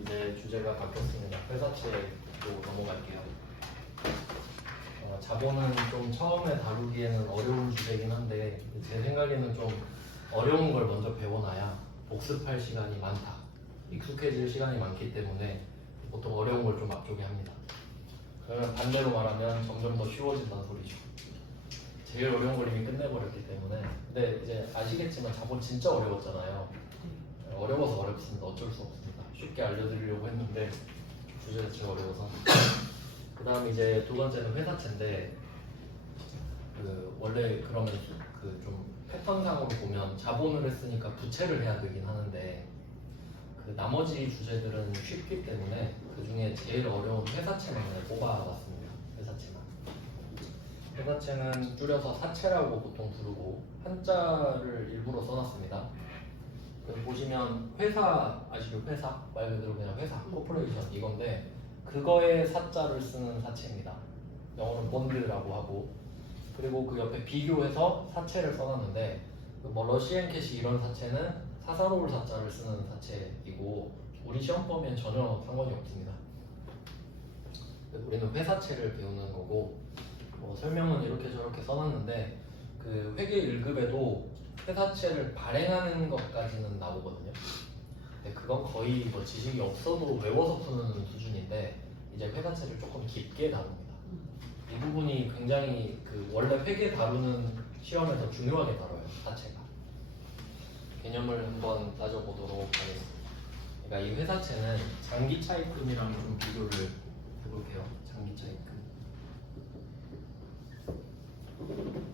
이제 주제가 바뀌었습니다. 회사채로 넘어갈게요. 자본은 좀 처음에 다루기에는 어려운 주제긴 한데 제 생각에는 좀 어려운 걸 먼저 배워놔야 복습할 시간이 많다. 익숙해질 시간이 많기 때문에 보통 어려운 걸 좀 앞쪽에 합니다. 그러면 반대로 말하면 점점 더 쉬워진다는 소리죠. 제일 어려운 걸 이미 끝내버렸기 때문에. 근데 이제 아시겠지만 자본 진짜 어려웠잖아요. 어려워서 어렵습니다. 어쩔 수 없습니다. 쉽게 알려드리려고 했는데 주제 자체가 어려워서. 그 다음 이제 두 번째는 회사채인데, 원래 그러면 좀 패턴상으로 보면 자본을 했으니까 부채를 해야 되긴 하는데, 나머지 주제들은 쉽기 때문에 그 중에 제일 어려운 회사채만 뽑아봤습니다. 회사채는 줄여서 사채라고 보통 부르고 한자를 일부러 써놨습니다. 보시면 회사 아시죠? 회사 말 그대로 그냥 회사, 코퍼레이션 이건데 그거에 사자를 쓰는 사채입니다. 영어로는 본드라고 하고, 그리고 그 옆에 비교해서 사채를 써놨는데 뭐 러시안 캐시 이런 사채는 사사로울 사자를 쓰는 사채이고 우리 시험 범위엔 전혀 상관이 없습니다. 우리는 회사채를 배우는 거고, 설명은 이렇게 저렇게 써놨는데 그 회계 1급에도 회사채를 발행하는 것까지는 나오거든요. 근데 그건 거의 뭐 지식이 없어도 외워서 푸는 수준인데 이제 회사채를 조금 깊게 다룹니다. 이 부분이 굉장히 원래 회계 다루는 시험에서 중요하게 다뤄요. 사채가. 개념을 한번 따져보도록 하겠습니다. 그러니까 이 회사채는 장기 차입금이랑 좀 비교를 해볼게요. 장기 차입금.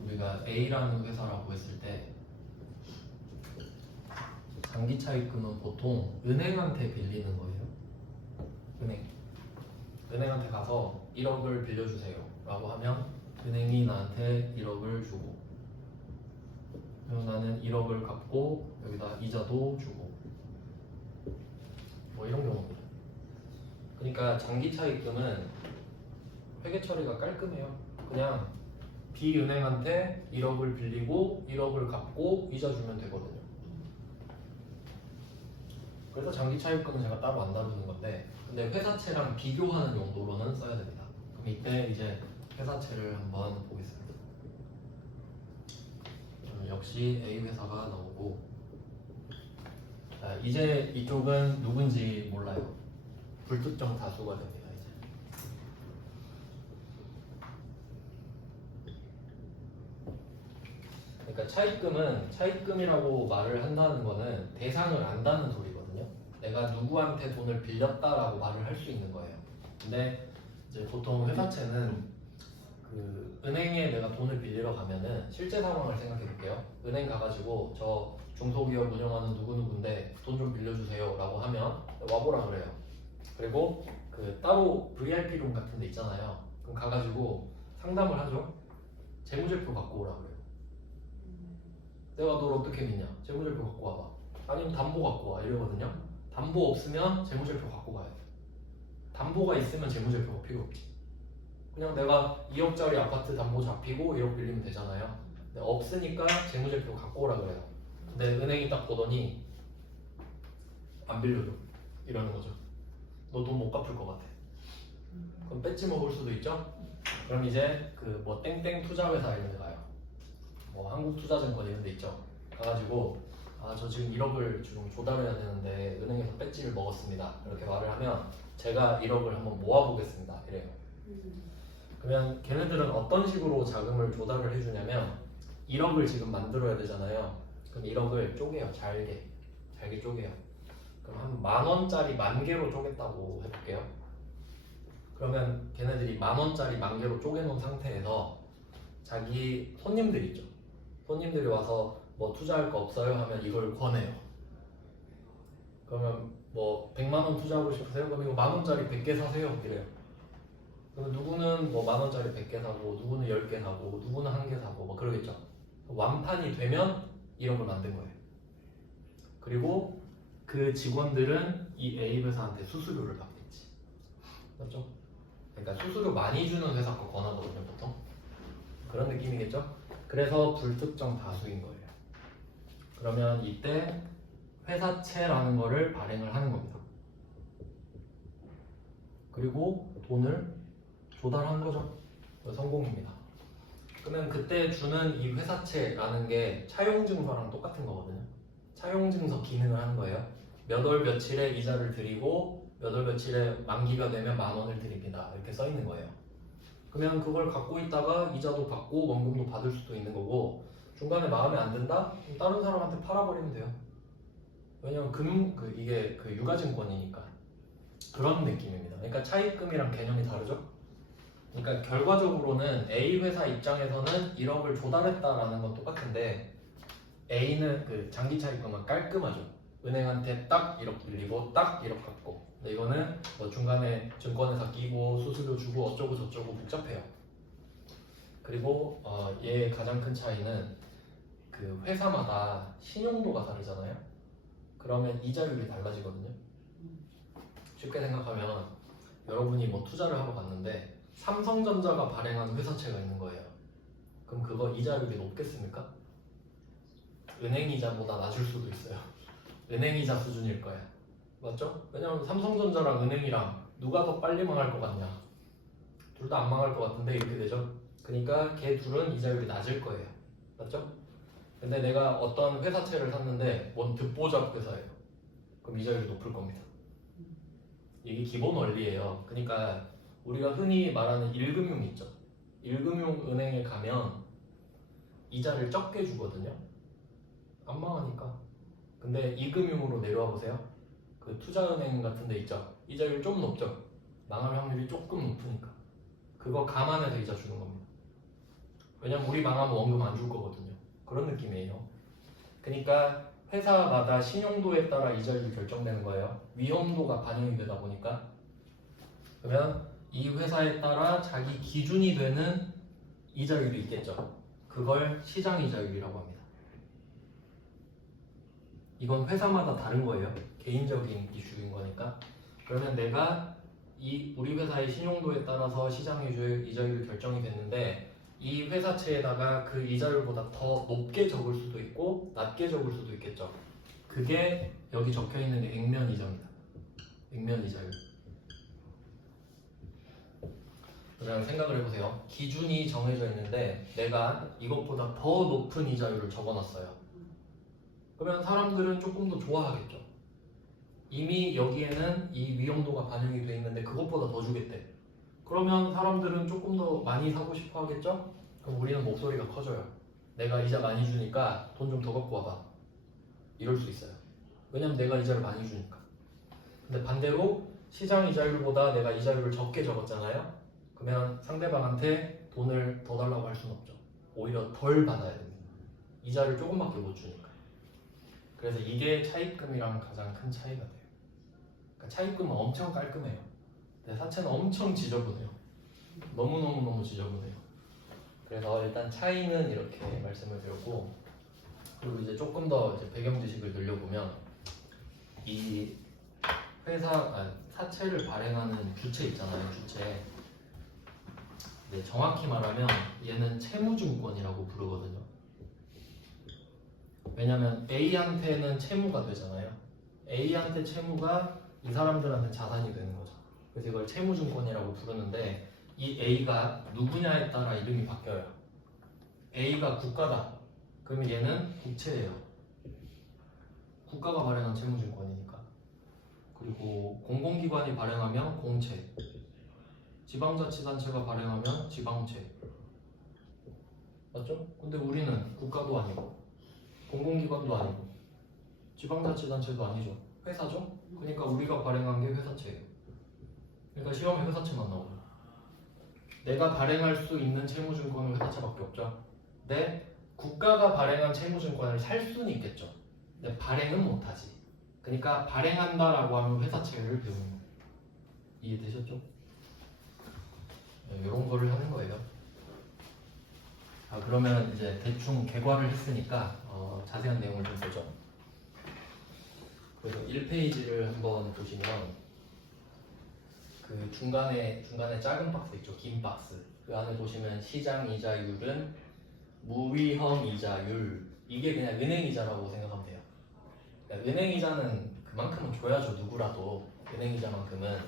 우리가 A라는 회사라고 했을 때 장기 차입금은 보통 은행한테 빌리는 거예요. 은행한테 가서 1억을 빌려주세요 라고 하면 은행이 나한테 1억을 주고, 그리고 나는 1억을 갚고 여기다 이자도 주고, 뭐 이런 경우입니다. 그러니까 장기 차입금은 회계 처리가 깔끔해요. 그냥 B은행한테 1억을 빌리고 1억을 갚고 이자 주면 되거든요. 그래서 장기 차입금은 제가 따로 안 다루는 건데, 근데 회사채랑 비교하는 용도로는 써야 됩니다. 그럼 이때 이제 회사채를 한번 보겠습니다. 역시 A 회사가 나오고, 이제 이쪽은 누군지 몰라요. 불특정 다수가 됩니다. 그러니까 차입금이라고 말을 한다는 거는 대상을 안다는 소리거든요. 내가 누구한테 돈을 빌렸다라고 말을 할 수 있는 거예요. 근데 이제 보통 회사채는 은행에 내가 돈을 빌리러 가면은 실제 상황을 생각해 볼게요. 은행 가가지고 저 중소기업 운영하는 누구누구인데 돈 좀 빌려주세요 라고 하면 와보라 그래요. 그리고 따로 VIP룸 같은 데 있잖아요. 그럼 가가지고 상담을 하죠. 재무제표 갖고 오라 그래요. 내가 널 어떻게 믿냐? 재무제표 갖고 와봐. 아니면 담보 갖고 와 이러거든요. 담보 없으면 재무제표 갖고 가야 돼. 담보가 있으면 재무제표가 필요 없지. 그냥 내가 2억짜리 아파트 담보 잡히고 1억 빌리면 되잖아요. 근데 없으니까 재무제표 갖고 오라 그래요. 근데 은행이 딱 보더니 안 빌려줘 이러는 거죠. 너 돈 못 갚을 것 같아. 그럼 뺏지 먹을 수도 있죠. 그럼 이제 뭐 땡땡 투자회사 이런 데 가요. 뭐 한국투자증권 이런 데 있죠. 가가지고 저 지금 1억을 지금 조달해야 되는데 은행에서 배지를 먹었습니다. 이렇게 말을 하면 제가 1억을 한번 모아보겠습니다. 이래요. 그러면 걔네들은 어떤 식으로 자금을 조달을 해주냐면 1억을 지금 만들어야 되잖아요. 그럼 1억을 쪼개요. 잘게 쪼개요. 그럼 한 10,000원짜리 10,000개로 쪼갰다고 해볼게요. 그러면 걔네들이 10,000원짜리 10,000개로 쪼개놓은 상태에서 자기 손님들 있죠. 손님들이 와서 뭐 투자할 거 없어요 하면 이걸 권해요. 그러면 뭐 100만원 투자하고 싶으세요? 그럼 이거 10,000원짜리 100개 사세요 이래요. 그러면 누구는 뭐 10,000원짜리 100개 사고 누구는 10개 사고 누구는 1개 사고 뭐 그러겠죠. 완판이 되면 이런 걸 만든 거예요. 그리고 그 직원들은 이 A 회사한테 수수료를 받겠지. 맞죠? 그러니까 수수료 많이 주는 회사 거 권하거든요 보통. 그런 느낌이겠죠? 그래서 불특정 다수인 거예요. 그러면 이때 회사채라는 거를 발행을 하는 겁니다. 그리고 돈을 조달한 거죠. 성공입니다. 그러면 그때 주는 이 회사채라는 게 차용증서랑 똑같은 거거든요. 차용증서 기능을 하는 거예요. 몇 월 며칠에 이자를 드리고 몇 월 며칠에 만기가 되면 10,000원을 드립니다. 이렇게 써 있는 거예요. 그러면 그걸 갖고 있다가 이자도 받고 원금도 받을 수도 있는 거고 중간에 마음에 안 든다? 그럼 다른 사람한테 팔아버리면 돼요. 왜냐면 이게 유가증권이니까 그런 느낌입니다. 그러니까 차입금이랑 개념이 다르죠? 그러니까 결과적으로는 A 회사 입장에서는 1억을 조달했다라는 건 똑같은데 A는 장기 차입금은 깔끔하죠. 은행한테 딱 1억 빌리고 딱 1억 갚고. 근데 이거는 뭐 중간에 증권회사 끼고 수수료 주고 어쩌고 저쩌고 복잡해요. 그리고 얘의 가장 큰 차이는 그 회사마다 신용도가 다르잖아요. 그러면 이자율이 달라지거든요. 쉽게 생각하면 여러분이 뭐 투자를 하러 갔는데 삼성전자가 발행한 회사채가 있는 거예요. 그럼 그거 이자율이 높겠습니까? 은행이자보다 낮을 수도 있어요. 은행이자 수준일 거야. 맞죠? 왜냐면 삼성전자랑 은행이랑 누가 더 빨리 망할 것 같냐? 둘 다 안 망할 것 같은데 이렇게 되죠. 그러니까 걔 둘은 이자율이 낮을 거예요. 맞죠? 근데 내가 어떤 회사채를 샀는데 뭔 듣보잡 회사예요. 그럼 이자율이 높을 겁니다. 이게 기본 원리예요. 그러니까 우리가 흔히 말하는 1금융 있죠. 1금융 은행에 가면 이자를 적게 주거든요. 안 망하니까. 근데 2금융으로 내려와 보세요. 그 투자은행 같은 데 있죠. 이자율 좀 높죠. 망할 확률이 조금 높으니까. 그거 감안해서 이자 주는 겁니다. 왜냐면 우리 망하면 원금 안 줄 거거든요. 그런 느낌이에요. 그러니까 회사마다 신용도에 따라 이자율이 결정되는 거예요. 위험도가 반영이 되다 보니까. 그러면 이 회사에 따라 자기 기준이 되는 이자율이 있겠죠. 그걸 시장 이자율이라고 합니다. 이건 회사마다 다른 거예요. 개인적인 이슈인 거니까. 그러면 내가 우리 회사의 신용도에 따라서 시장 이자율이 결정이 됐는데 이 회사채에다가 그 이자율보다 더 높게 적을 수도 있고 낮게 적을 수도 있겠죠. 그게 여기 적혀 있는 게 액면 이자입니다. 액면 이자율. 그냥 생각을 해보세요. 기준이 정해져 있는데 내가 이것보다 더 높은 이자율을 적어놨어요. 그러면 사람들은 조금 더 좋아하겠죠. 이미 여기에는 이 위험도가 반영이 돼 있는데 그것보다 더 주겠대. 그러면 사람들은 조금 더 많이 사고 싶어 하겠죠? 그럼 우리는 목소리가 커져요. 내가 이자 많이 주니까 돈 좀 더 갖고 와봐. 이럴 수 있어요. 왜냐면 내가 이자를 많이 주니까. 근데 반대로 시장 이자율보다 내가 이자율을 적게 적었잖아요. 그러면 상대방한테 돈을 더 달라고 할 수는 없죠. 오히려 덜 받아야 됩니다. 이자를 조금밖에 못 주니까. 그래서 이게 차입금이랑 가장 큰 차이가 돼요. 그러니까 차입금은 엄청 깔끔해요. 근데 사채는 엄청 지저분해요. 너무너무 지저분해요. 그래서 일단 차이는 이렇게 말씀을 드렸고, 그리고 이제 조금 더 이제 배경 지식을 늘려보면 이 사채를 발행하는 주체 있잖아요. 주체. 네, 정확히 말하면 얘는 채무증권이라고 부르거든요. 왜냐면 A한테는 채무가 되잖아요. A한테 채무가 이 사람들한테 자산이 되는 거죠. 그래서 이걸 채무증권이라고 부르는데 이 A가 누구냐에 따라 이름이 바뀌어요. A가 국가다. 그러면 얘는 국채예요. 국가가 발행한 채무증권이니까. 그리고 공공기관이 발행하면 공채. 지방자치단체가 발행하면 지방채. 맞죠? 근데 우리는 국가도 아니고 공공기관도 아니고 지방자치단체도 아니죠. 회사죠? 그러니까 우리가 발행한 게 회사채예요. 그러니까 시험에 회사채만 나오죠. 내가 발행할 수 있는 채무증권은 회사채밖에 없죠. 근데 국가가 발행한 채무증권을 살 수는 있겠죠. 근데 발행은 못하지. 그러니까 발행한다라고 하면 회사채를 배우는 거예요. 이해되셨죠? 네, 이런 거를 하는 거예요. 그러면 이제 대충 개괄을 했으니까 자세한 내용을 좀 보죠. 그래서 1페이지를 한번 보시면 그 중간에 작은 박스 있죠. 긴 박스. 그 안에 보시면 시장 이자율은 무위험 이자율. 이게 그냥 은행 이자라고 생각하면 돼요. 그러니까 은행 이자는 그만큼은 줘야죠. 누구라도 은행 이자만큼은.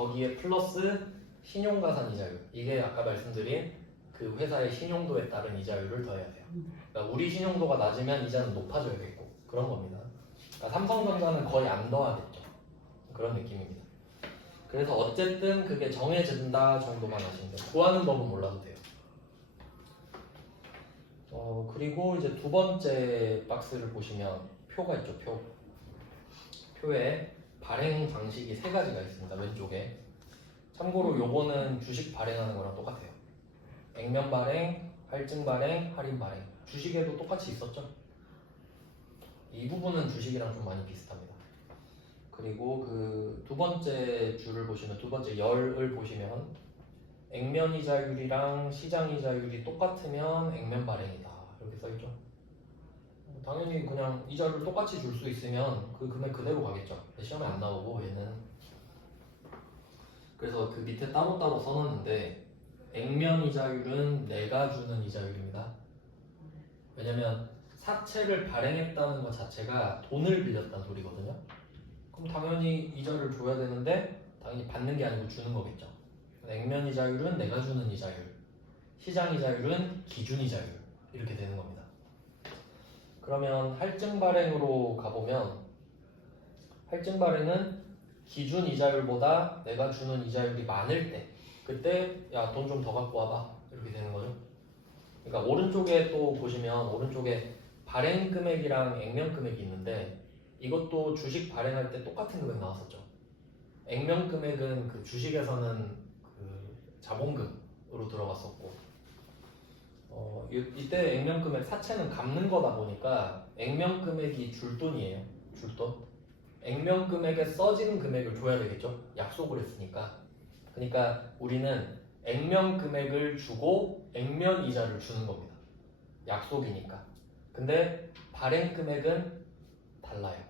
거기에 플러스 신용가산 이자율. 이게 아까 말씀드린 그 회사의 신용도에 따른 이자율을 더해야 돼요. 그러니까 우리 신용도가 낮으면 이자는 높아져야겠고 그런 겁니다. 그러니까 삼성전자는 거의 안 더하겠죠. 그런 느낌입니다. 그래서 어쨌든 그게 정해진다 정도만 아시면 돼요. 구하는 법은 몰라도 돼요. 그리고 이제 두 번째 박스를 보시면 표가 있죠. 표에 발행 방식이 세 가지가 있습니다. 왼쪽에. 참고로 요거는 주식 발행하는 거랑 똑같아요. 액면 발행, 할증 발행, 할인 발행. 주식에도 똑같이 있었죠. 이 부분은 주식이랑 좀 많이 비슷합니다. 그리고 그 두 번째 줄을 보시면 두 번째 열을 보시면 액면 이자율이랑 시장 이자율이 똑같으면 액면 발행이다 이렇게 써있죠. 당연히 그냥 이자율을 똑같이 줄 수 있으면 그 금액 그대로 가겠죠. 시험에 안 나오고 얘는. 그래서 그 밑에 따로따로 써놨는데 액면 이자율은 내가 주는 이자율입니다. 왜냐면 사채를 발행했다는 것 자체가 돈을 빌렸다는 소리거든요. 그럼 당연히 이자를 줘야 되는데 당연히 받는 게 아니고 주는 거겠죠. 액면 이자율은 내가 주는 이자율, 시장 이자율은 기준 이자율 이렇게 되는 겁니다. 그러면 할증 발행으로 가보면 할증 발행은 기준 이자율보다 내가 주는 이자율이 많을 때 그때 야 돈 좀 더 갖고 와봐 이렇게 되는 거죠. 그러니까 오른쪽에 또 보시면 오른쪽에 발행 금액이랑 액면 금액이 있는데 이것도 주식 발행할 때 똑같은 금액 나왔었죠. 액면 금액은 그 주식에서는 그 자본금으로 들어갔었고 이때 액면 금액 사채는 갚는 거다 보니까 액면 금액이 줄 돈이에요. 줄 돈. 액면 금액에 써진 금액을 줘야 되겠죠. 약속을 했으니까. 그러니까 우리는 액면 금액을 주고 액면 이자를 주는 겁니다. 약속이니까. 근데 발행 금액은 달라요.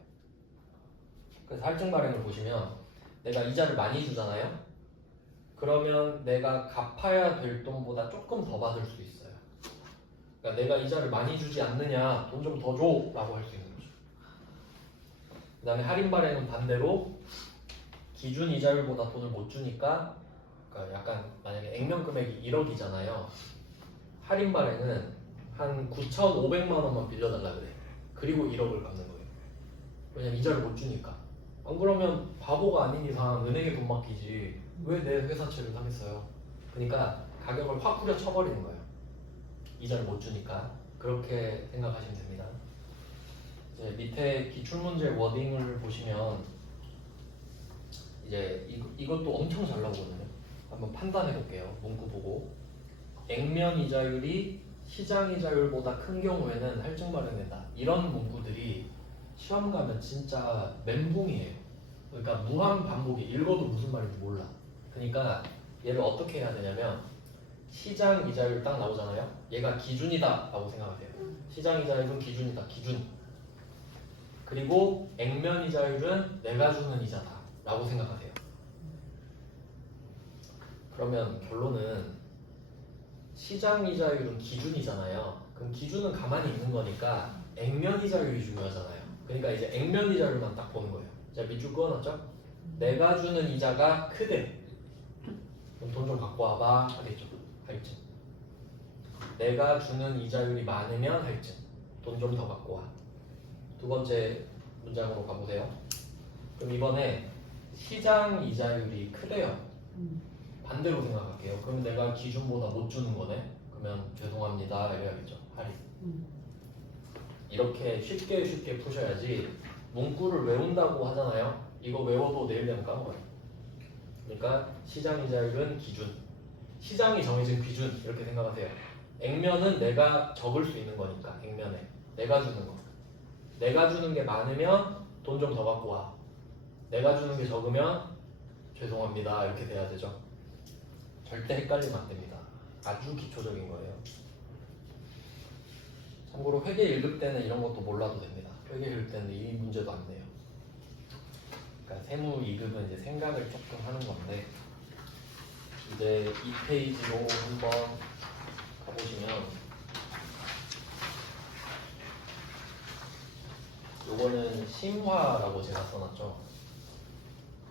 그래서 할증 발행을 보시면 내가 이자를 많이 주잖아요. 그러면 내가 갚아야 될 돈보다 조금 더 받을 수 있어요. 그러니까 내가 이자를 많이 주지 않느냐, 돈 좀 더 줘 라고 할 수 있는 거죠. 그 다음에 할인 발행은 반대로 기준 이자율보다 돈을 못 주니까 그러니까 약간 만약에 액면 금액이 1억이잖아요. 할인 발행은 한 9,500만 원만 빌려달라 그래. 그리고 1억을 갚는 거예요. 왜냐면 이자를 못 주니까. 안 그러면 바보가 아닌 이상 은행에 돈 맡기지 왜 내 회사채를 사겠어요. 그러니까 가격을 확 후려 쳐버리는 거예요. 이자를 못 주니까. 그렇게 생각하시면 됩니다. 이제 밑에 기출문제 워딩을 보시면 이제 이것도 엄청 잘 나오거든요. 한번 판단해 볼게요. 문구 보고. 액면 이자율이 시장 이자율보다 큰 경우에는 할증 발행된다. 이런 문구들이 시험 가면 진짜 멘붕이에요. 그러니까 무한 반복이 읽어도 무슨 말인지 몰라. 그러니까 얘를 어떻게 해야 되냐면 시장 이자율 딱 나오잖아요. 얘가 기준이다 라고 생각하세요. 시장 이자율은 기준이다. 기준. 그리고 액면 이자율은 내가 주는 이자다 라고 생각하세요. 그러면 결론은 시장 이자율은 기준이잖아요. 그럼 기준은 가만히 있는 거니까 액면 이자율이 중요하잖아요. 그러니까 이제 액면 이자율만 딱 보는 거예요. 자, 밑줄 그어놨죠? 내가 주는 이자가 크대. 그럼 돈 좀 갖고 와봐 하겠죠. 할증. 내가 주는 이자율이 많으면 할증. 돈 좀 더 갖고 와. 두 번째 문장으로 가보세요. 그럼 이번에 시장 이자율이 크대요. 반대로 생각할게요. 그럼 내가 기준보다 못 주는 거네. 그러면 죄송합니다 이래야겠죠. 할인. 이렇게 쉽게 푸셔야지. 문구를 외운다고 하잖아요. 이거 외워도 내일 되면 까먹어요. 그러니까 시장 이자율은 기준. 시장이 정해진 기준 이렇게 생각하세요. 액면은 내가 적을 수 있는 거니까 액면에 내가 주는 거. 내가 주는 게 많으면 돈 좀 더 갖고 와. 내가 주는 게 적으면 죄송합니다 이렇게 돼야 되죠. 절대 헷갈리면 안 됩니다. 아주 기초적인 거예요. 참고로 회계 1급 때는 이런 것도 몰라도 됩니다. 회계 1급 때는 이 문제도 안 돼요. 그러니까 세무 2급은 이제 생각을 조금 하는 건데 이제 이 페이지로 한번 가보시면 요거는 심화라고 제가 써놨죠.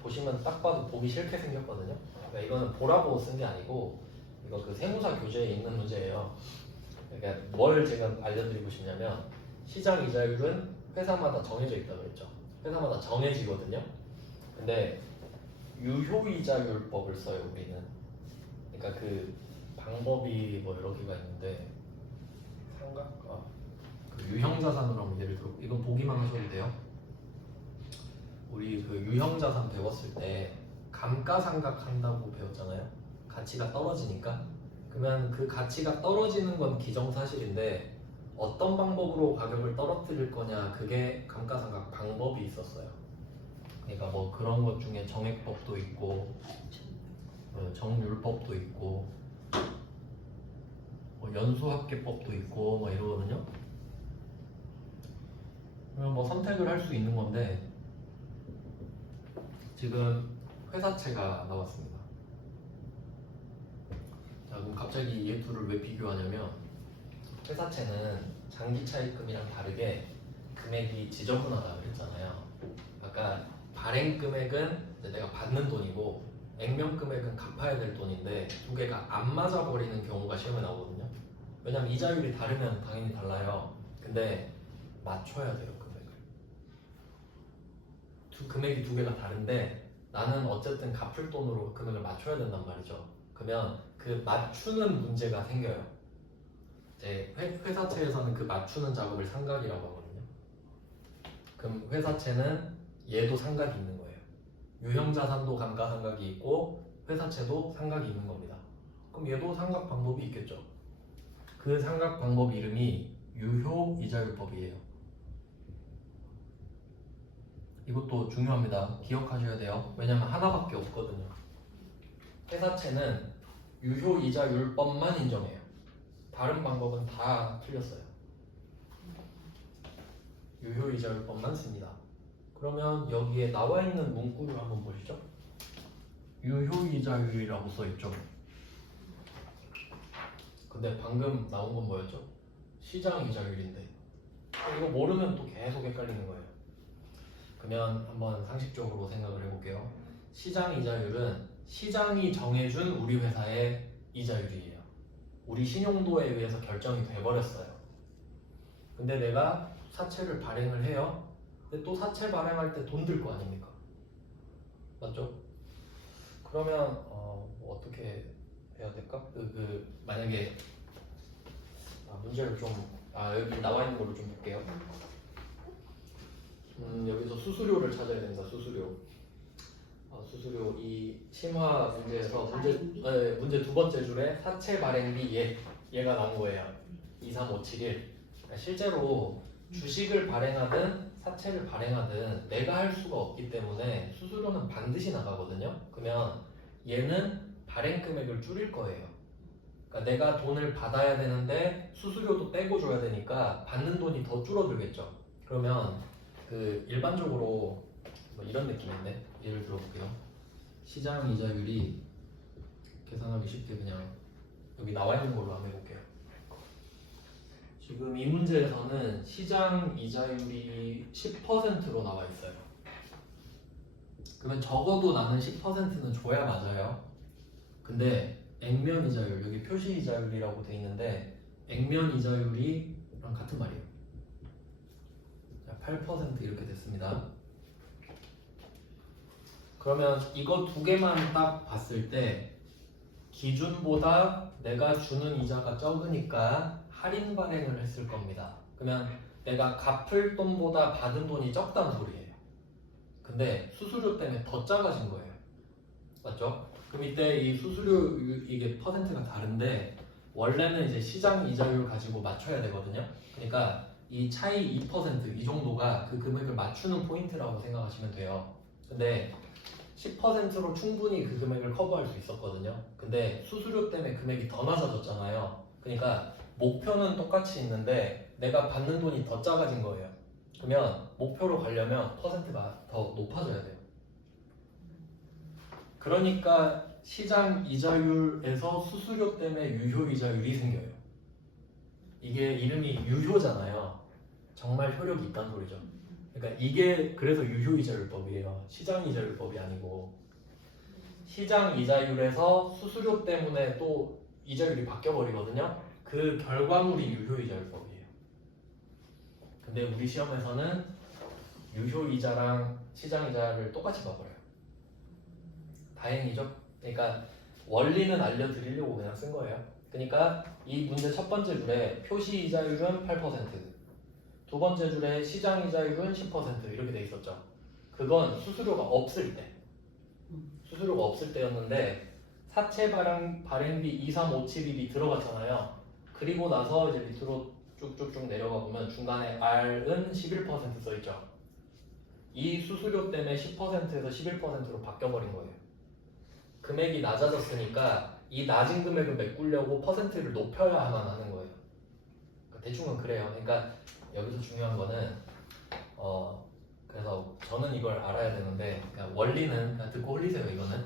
보시면 딱 봐도 보기 싫게 생겼거든요. 그러니까 이거는 보라고 쓴 게 아니고 이거 그 세무사 교재에 있는 문제예요. 그러니까 뭘 제가 알려드리고 싶냐면 시장 이자율은 회사마다 정해져 있다고 했죠. 회사마다 정해지거든요. 근데 유효이자율법을 써요 우리는. 그러니까 그 방법이 뭐 여러 개가 있는데 삼각과 그 유형자산으로 한번 예를 들어 이건 보기만 하셔도 돼요. 우리 그 유형자산 배웠을 때 감가상각 한다고 배웠잖아요. 가치가 떨어지니까. 그러면 그 가치가 떨어지는 건 기정사실인데 어떤 방법으로 가격을 떨어뜨릴 거냐 그게 감가상각 방법이 있었어요. 그러니까 뭐 그런 것 중에 정액법도 있고 정률법도 있고 뭐 연수합계법도 있고 뭐 이러거든요. 그럼 뭐 선택을 할 수 있는 건데 지금 회사채가 나왔습니다. 자, 그럼 갑자기 이 둘을 왜 비교하냐면 회사채는 장기 차입금이랑 다르게 금액이 지저분하다고 그랬잖아요. 아까 발행 금액은 이제 내가 받는 돈이고 액면 금액은 갚아야 될 돈인데 두 개가 안 맞아 버리는 경우가 시험에 나오거든요. 왜냐면 이자율이 다르면 당연히 달라요. 근데 맞춰야 돼요 금액을. 금액이 두 개가 다른데 나는 어쨌든 갚을 돈으로 금액을 맞춰야 된단 말이죠. 그러면 그 맞추는 문제가 생겨요. 이제 회사채에서는 그 맞추는 작업을 상각이라고 하거든요. 그럼 회사채는 얘도 상각이 있는 거예요. 유형자산도 감가상각이 있고 회사채도 상각이 있는 겁니다. 그럼 얘도 상각 방법이 있겠죠. 그 상각 방법 이름이 유효이자율법이에요. 이것도 중요합니다. 기억하셔야 돼요. 왜냐면 하나밖에 없거든요. 회사채는 유효이자율법만 인정해요. 다른 방법은 다 틀렸어요. 유효이자율법만 씁니다. 그러면 여기에 나와 있는 문구를 한번 보시죠. 유효이자율이라고 써있죠. 근데 방금 나온 건 뭐였죠? 시장이자율인데 이거 모르면 또 계속 헷갈리는 거예요. 그러면 한번 상식적으로 생각을 해볼게요. 시장이자율은 시장이 정해준 우리 회사의 이자율이에요. 우리 신용도에 의해서 결정이 돼버렸어요. 근데 내가 사채를 발행을 해요. 근데 또 사채 발행할 때 돈 들 거 아닙니까? 맞죠? 그러면 어떻게 해야 될까? 만약에 문제를 좀 여기 나와 있는 걸로 좀 볼게요. 여기서 수수료를 찾아야 됩니다. 수수료. 수수료 이 심화 문제에서 문제 두 번째 줄에 사채 발행비 얘가 나온 거예요. 23571. 그러니까 실제로 주식을 발행하든 사채를 발행하든 내가 할 수가 없기 때문에 수수료는 반드시 나가거든요. 그러면 얘는 발행 금액을 줄일 거예요. 그러니까 내가 돈을 받아야 되는데 수수료도 떼고 줘야 되니까 받는 돈이 더 줄어들겠죠. 그러면 그 일반적으로 뭐 이런 느낌인데 예를 들어볼게요. 시장 이자율이 계산하기 쉽게 그냥 여기 나와 있는 걸로 한번 해볼게요. 지금 이 문제에서는 시장 이자율이 10%로 나와 있어요. 그러면 적어도 나는 10%는 줘야 맞아요. 근데 액면 이자율, 여기 표시 이자율이라고 돼 있는데 액면 이자율이랑 같은 말이에요. 자, 8% 이렇게 됐습니다. 그러면 이거 두 개만 딱 봤을 때 기준보다 내가 주는 이자가 적으니까 할인 발행을 했을 겁니다. 그러면 내가 갚을 돈보다 받은 돈이 적다는 소리예요. 근데 수수료 때문에 더 작아진 거예요. 맞죠? 그럼 이때 이 수수료 이게 퍼센트가 다른데 원래는 이제 시장 이자율 가지고 맞춰야 되거든요. 그러니까 이 차이 2% 이 정도가 그 금액을 맞추는 포인트라고 생각하시면 돼요. 근데 10%로 충분히 그 금액을 커버할 수 있었거든요. 근데 수수료 때문에 금액이 더 낮아졌잖아요. 그러니까 목표는 똑같이 있는데 내가 받는 돈이 더 작아진 거예요. 그러면 목표로 가려면 퍼센트가 더 높아져야 돼요. 그러니까 시장 이자율에서 수수료 때문에 유효 이자율이 생겨요. 이게 이름이 유효잖아요. 정말 효력이 있다는 소리죠. 그러니까 이게 그래서 유효이자율법이에요. 시장이자율법이 아니고 시장이자율에서 수수료 때문에 또 이자율이 바뀌어버리거든요. 그 결과물이 유효이자율법이에요. 근데 우리 시험에서는 유효이자랑 시장이자를 똑같이 봐버려요. 다행이죠. 그러니까 원리는 알려드리려고 그냥 쓴 거예요. 그러니까 이 문제 첫 번째 줄에 표시이자율은 8%, 두 번째 줄에 시장이자율은 10% 이렇게 돼 있었죠. 그건 수수료가 없을 때, 수수료가 없을 때였는데 사채 발행비 2, 3, 5, 7일이 들어갔잖아요. 그리고 나서 이제 밑으로 쭉쭉쭉 내려가 보면 중간에 R은 11% 써있죠. 이 수수료 때문에 10%에서 11%로 바뀌어버린 거예요. 금액이 낮아졌으니까 이 낮은 금액을 메꾸려고 퍼센트를 높여야만 하는 거예요. 그러니까 대충은 그래요. 그러니까 여기서 중요한 거는 그래서 저는 이걸 알아야 되는데 그러니까 원리는 그냥 듣고 흘리세요. 이거는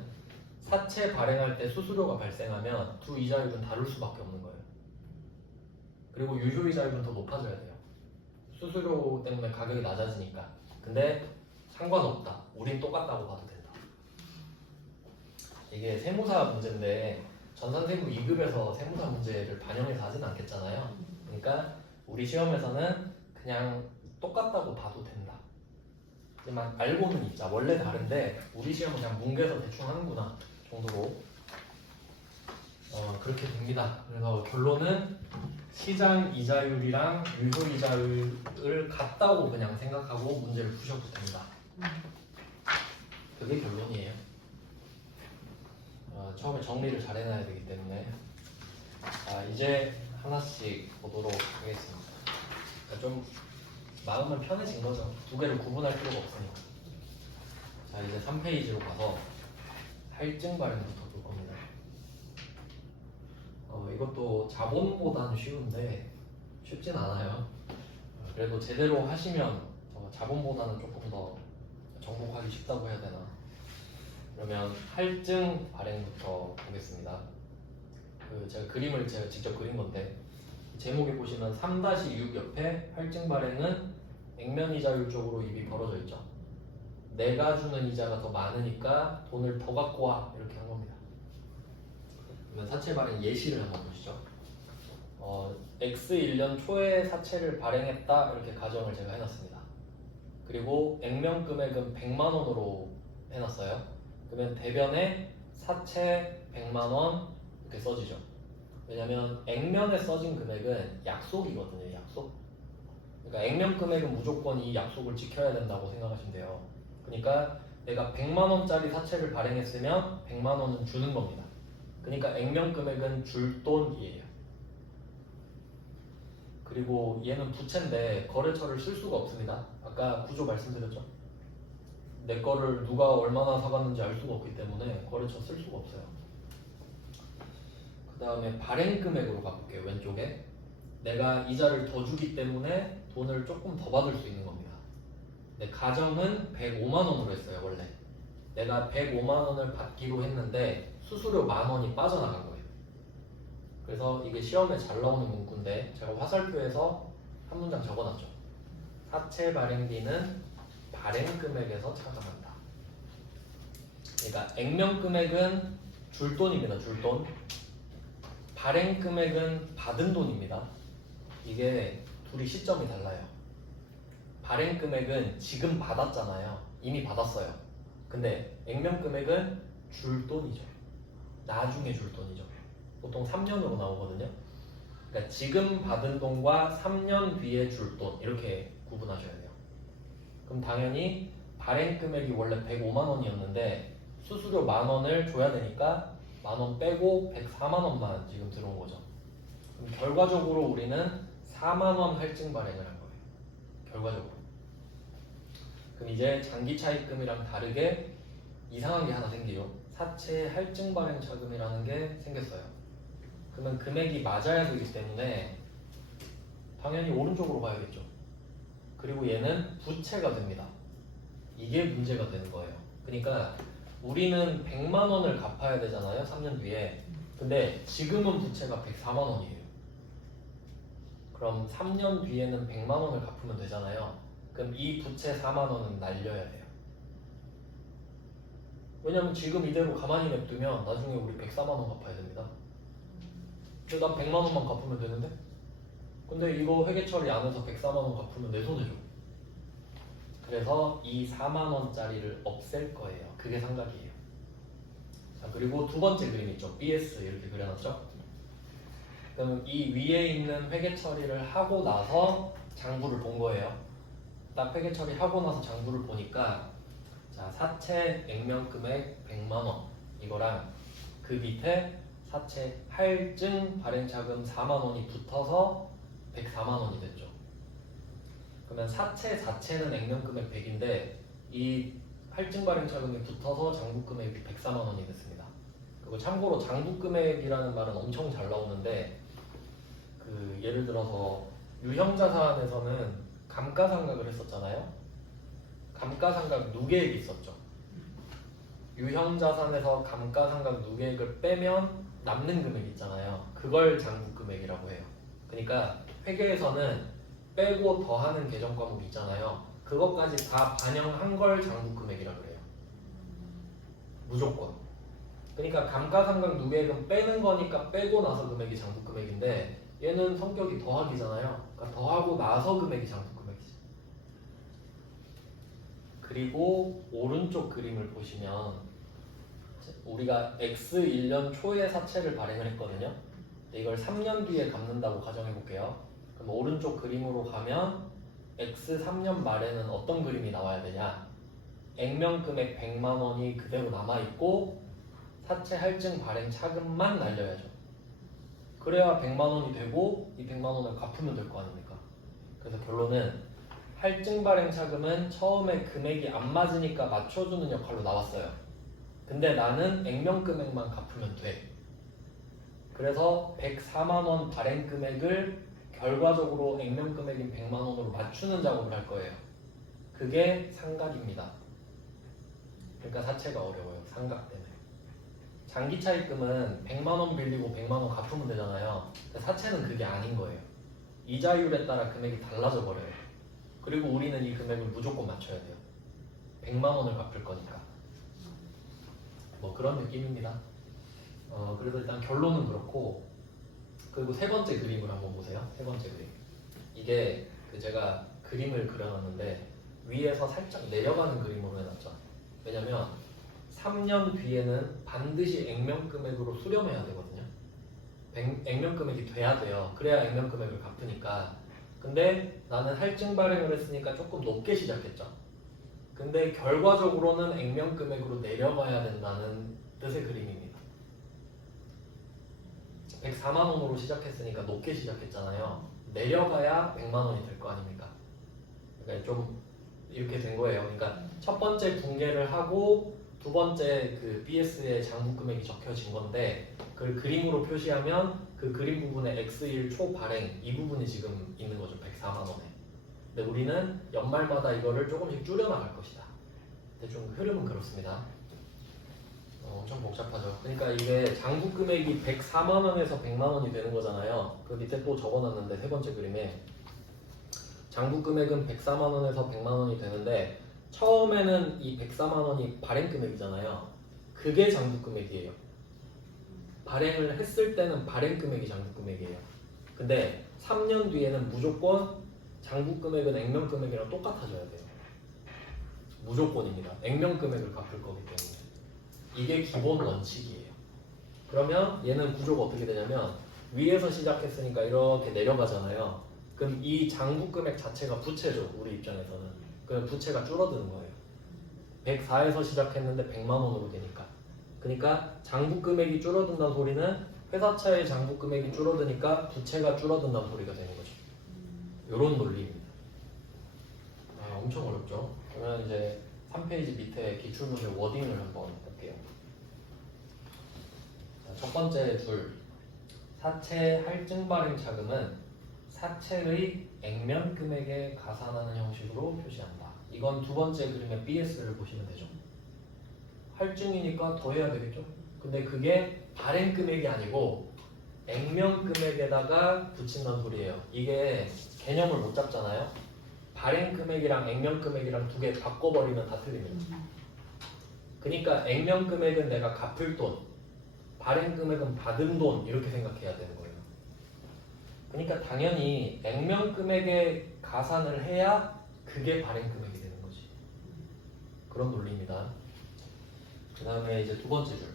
사채 발행할 때 수수료가 발생하면 두 이자율은 다를 수밖에 없는 거예요. 그리고 유효이자율은 더 높아져야 돼요. 수수료 때문에 가격이 낮아지니까. 근데 상관없다. 우린 똑같다고 봐도 된다. 이게 세무사 문제인데 전산세무 2급에서 세무사 문제를 반영해서 하진 않겠잖아요. 그러니까 우리 시험에서는 그냥 똑같다고 봐도 된다. 하지만 알고는 있자. 원래 다른데 우리 시험은 그냥 뭉개서 대충 하는구나 정도로 그렇게 됩니다. 그래서 결론은 시장 이자율이랑 유효 이자율을 같다고 그냥 생각하고 문제를 푸셔도 됩니다. 그게 결론이에요. 처음에 정리를 잘 해놔야 되기 때문에 이제 하나씩 보도록 하겠습니다. 그러니까 좀 마음은 편해진 거죠. 두 개를 구분할 필요가 없으니까. 자, 이제 3페이지로 가서 할증 발행부터 볼 겁니다. 이것도 자본보다는 쉬운데 쉽진 않아요. 그래도 제대로 하시면 자본보다는 조금 더 정복하기 쉽다고 해야 되나. 그러면 할증 발행부터 보겠습니다. 제가 그림을 직접 그린 건데 제목에 보시면 3-6 옆에 할증 발행은 액면 이자율 쪽으로 입이 벌어져 있죠. 내가 주는 이자가 더 많으니까 돈을 더 갖고 와 이렇게 한 겁니다. 그러면 사채 발행 예시를 한번 보시죠. X 1년 초에 사채를 발행했다 이렇게 가정을 제가 해놨습니다. 그리고 액면 금액은 100만 원으로 해놨어요. 그러면 대변에 사채 100만 원 이렇게 써지죠. 왜냐면 액면에 써진 금액은 약속이거든요. 약속. 그러니까 액면 금액은 무조건 이 약속을 지켜야 된다고 생각하시면 돼요. 그러니까 내가 100만 원짜리 사채를 발행했으면 100만 원은 주는 겁니다. 그러니까 액면 금액은 줄 돈이에요. 그리고 얘는 부채인데 거래처를 쓸 수가 없습니다. 아까 구조 말씀드렸죠. 내 거를 누가 얼마나 사갔는지 알 수가 없기 때문에 거래처 쓸 수가 없어요. 그 다음에 발행 금액으로 가볼게요. 왼쪽에 내가 이자를 더 주기 때문에 돈을 조금 더 받을 수 있는 겁니다. 근데 가정은 105만 원으로 했어요. 원래 내가 105만 원을 받기로 했는데 수수료 10,000원이 빠져나간 거예요. 그래서 이게 시험에 잘 나오는 문구인데 제가 화살표에서 한 문장 적어놨죠. 사채 발행비는 발행 금액에서 차감한다. 그러니까 액면 금액은 줄 돈입니다. 줄 돈. 발행 금액은 받은 돈입니다. 이게 둘이 시점이 달라요. 발행 금액은 지금 받았잖아요. 이미 받았어요. 근데 액면 금액은 줄 돈이죠. 나중에 줄 돈이죠. 보통 3년으로 나오거든요. 그러니까 지금 받은 돈과 3년 뒤에 줄 돈 이렇게 구분하셔야 돼요. 그럼 당연히 발행 금액이 원래 105만 원이었는데 수수료 10,000원을 줘야 되니까 10,000원 빼고 104만 원만 지금 들어온 거죠. 그럼 결과적으로 우리는 4만 원 할증 발행을 한 거예요. 결과적으로. 그럼 이제 장기 차입금이랑 다르게 이상한 게 하나 생기죠. 사채 할증 발행 차금이라는 게 생겼어요. 그러면 금액이 맞아야 되기 때문에 당연히 오른쪽으로 가야겠죠. 그리고 얘는 부채가 됩니다. 이게 문제가 되는 거예요. 그러니까 우리는 100만 원을 갚아야 되잖아요. 3년 뒤에. 근데 지금은 부채가 104만 원이에요. 그럼 3년 뒤에는 100만 원을 갚으면 되잖아요. 그럼 이 부채 4만 원은 날려야 돼요. 왜냐면 지금 이대로 가만히 냅두면 나중에 우리 104만 원 갚아야 됩니다. 근데 난 100만 원만 갚으면 되는데? 근데 이거 회계 처리 안 해서 104만 원 갚으면 내 손해죠. 그래서 이 4만 원짜리를 없앨 거예요. 그게 삼각이에요. 자, 그리고 두 번째 그림 있죠. BS 이렇게 그려놨죠. 그럼 이 위에 있는 회계 처리를 하고 나서 장부를 본 거예요. 딱 회계 처리하고 나서 장부를 보니까 자, 사채 액면 금액 100만 원 이거랑 그 밑에 사채 할증 발행자금 4만 원이 붙어서 104만 원이 됐죠. 그러면 사채 자체는 액면 금액 100인데 이 할증 발행자금이 붙어서 장부 금액이 104만 원이 됐습니다. 그리고 참고로 장부 금액이라는 말은 엄청 잘 나오는데 그 예를 들어서 유형자산에서는 감가상각을 했었잖아요. 감가상각 누계액이 있었죠. 유형자산에서 감가상각 누계액을 빼면 남는 금액 있잖아요. 그걸 장부금액이라고 해요. 그러니까 회계에서는 빼고 더하는 계정 과목이 있잖아요. 그것까지 다 반영한 걸 장부금액이라고 해요. 무조건. 그러니까 감가상각 누계액은 빼는 거니까 빼고 나서 금액이 장부금액인데 얘는 성격이 더하기잖아요. 그러니까 더하고 나서 금액이 장부금액이죠. 그리고 오른쪽 그림을 보시면 우리가 X 1년 초에 사채를 발행을 했거든요. 이걸 3년 뒤에 갚는다고 가정해 볼게요. 그럼 오른쪽 그림으로 가면 X 3년 말에는 어떤 그림이 나와야 되냐? 액면 금액 100만 원이 그대로 남아 있고 사채 할증 발행 차금만 날려야죠. 그래야 100만 원이 되고 이 100만 원을 갚으면 될 거 아닙니까? 그래서 결론은 할증 발행 차금은 처음에 금액이 안 맞으니까 맞춰주는 역할로 나왔어요. 근데 나는 액면 금액만 갚으면 돼. 그래서 104만 원 발행 금액을 결과적으로 액면 금액인 100만 원으로 맞추는 작업을 할 거예요. 그게 상각입니다. 그러니까 사채가 어려워요. 상각 때문에. 장기 차입금은 100만 원 빌리고 100만 원 갚으면 되잖아요. 근데 사채는 그게 아닌 거예요. 이자율에 따라 금액이 달라져 버려요. 그리고 우리는 이 금액을 무조건 맞춰야 돼요. 100만 원을 갚을 거니까. 뭐 그런 느낌입니다. 그래서 일단 결론은 그렇고, 그리고 세 번째 그림을 한번 보세요. 세 번째 그림. 이게 제가 그림을 그려놨는데 위에서 살짝 내려가는 그림으로 해놨죠. 왜냐면 3년 뒤에는 반드시 액면 금액으로 수렴해야 되거든요. 액면 금액이 돼야 돼요. 그래야 액면 금액을 갚으니까. 근데 나는 할증 발행을 했으니까 조금 높게 시작했죠. 근데 결과적으로는 액면 금액으로 내려가야 된다는 뜻의 그림입니다. 104만 원으로 시작했으니까 높게 시작했잖아요. 내려가야 100만 원이 될 거 아닙니까? 그러니까 좀 이렇게 된 거예요. 그러니까 첫 번째 붕괴를 하고 두 번째 그 BS의 장부 금액이 적혀진 건데 그걸 그림으로 표시하면 그 그림 부분에 X1 초 발행 이 부분이 지금 있는 거죠. 104만 원에. 근데 우리는 연말마다 이거를 조금씩 줄여나갈 것이다. 대충 흐름은 그렇습니다. 엄청 복잡하죠. 그러니까 이게 장부 금액이 104만 원에서 100만 원이 되는 거잖아요. 그 밑에 또 적어놨는데 세 번째 그림에 장부 금액은 104만 원에서 100만 원이 되는데 처음에는 이 104만 원이 발행 금액이잖아요. 그게 장부 금액이에요. 발행을 했을 때는 발행 금액이 장부 금액이에요. 근데 3년 뒤에는 무조건 장부 금액은 액면 금액이랑 똑같아져야 돼요. 무조건입니다. 액면 금액을 갚을 거기 때문에. 이게 기본 원칙이에요. 그러면 얘는 구조가 어떻게 되냐면 위에서 시작했으니까 이렇게 내려가잖아요. 그럼 이 장부 금액 자체가 부채죠. 우리 입장에서는. 그럼 부채가 줄어드는 거예요. 104에서 시작했는데 100만 원으로 되니까. 그러니까 장부 금액이 줄어든다는 소리는 회사차의 장부 금액이 줄어드니까 부채가 줄어든다는 소리가 되는 거죠. 이런 논리입니다. 엄청 어렵죠. 그러면 이제 3페이지 밑에 기출문제 워딩을 한번 볼게요. 첫 번째 줄, 사채 할증 발행 자금은 사채의 액면 금액에 가산하는 형식으로 표시한다. 이건 두 번째 그림의 BS를 보시면 되죠. 할증이니까 더해야 되겠죠. 근데 그게 발행 금액이 아니고 액면 금액에다가 붙인다는 소리예요. 이게 개념을 못 잡잖아요. 발행 금액이랑 액면 금액이랑 두 개 바꿔버리면 다 틀립니다. 그러니까 액면 금액은 내가 갚을 돈, 발행 금액은 받은 돈 이렇게 생각해야 되는 거예요. 그러니까 당연히 액면 금액에 가산을 해야 그게 발행 금액이 되는 거지. 그런 논리입니다. 그 다음에 이제 두 번째 줄.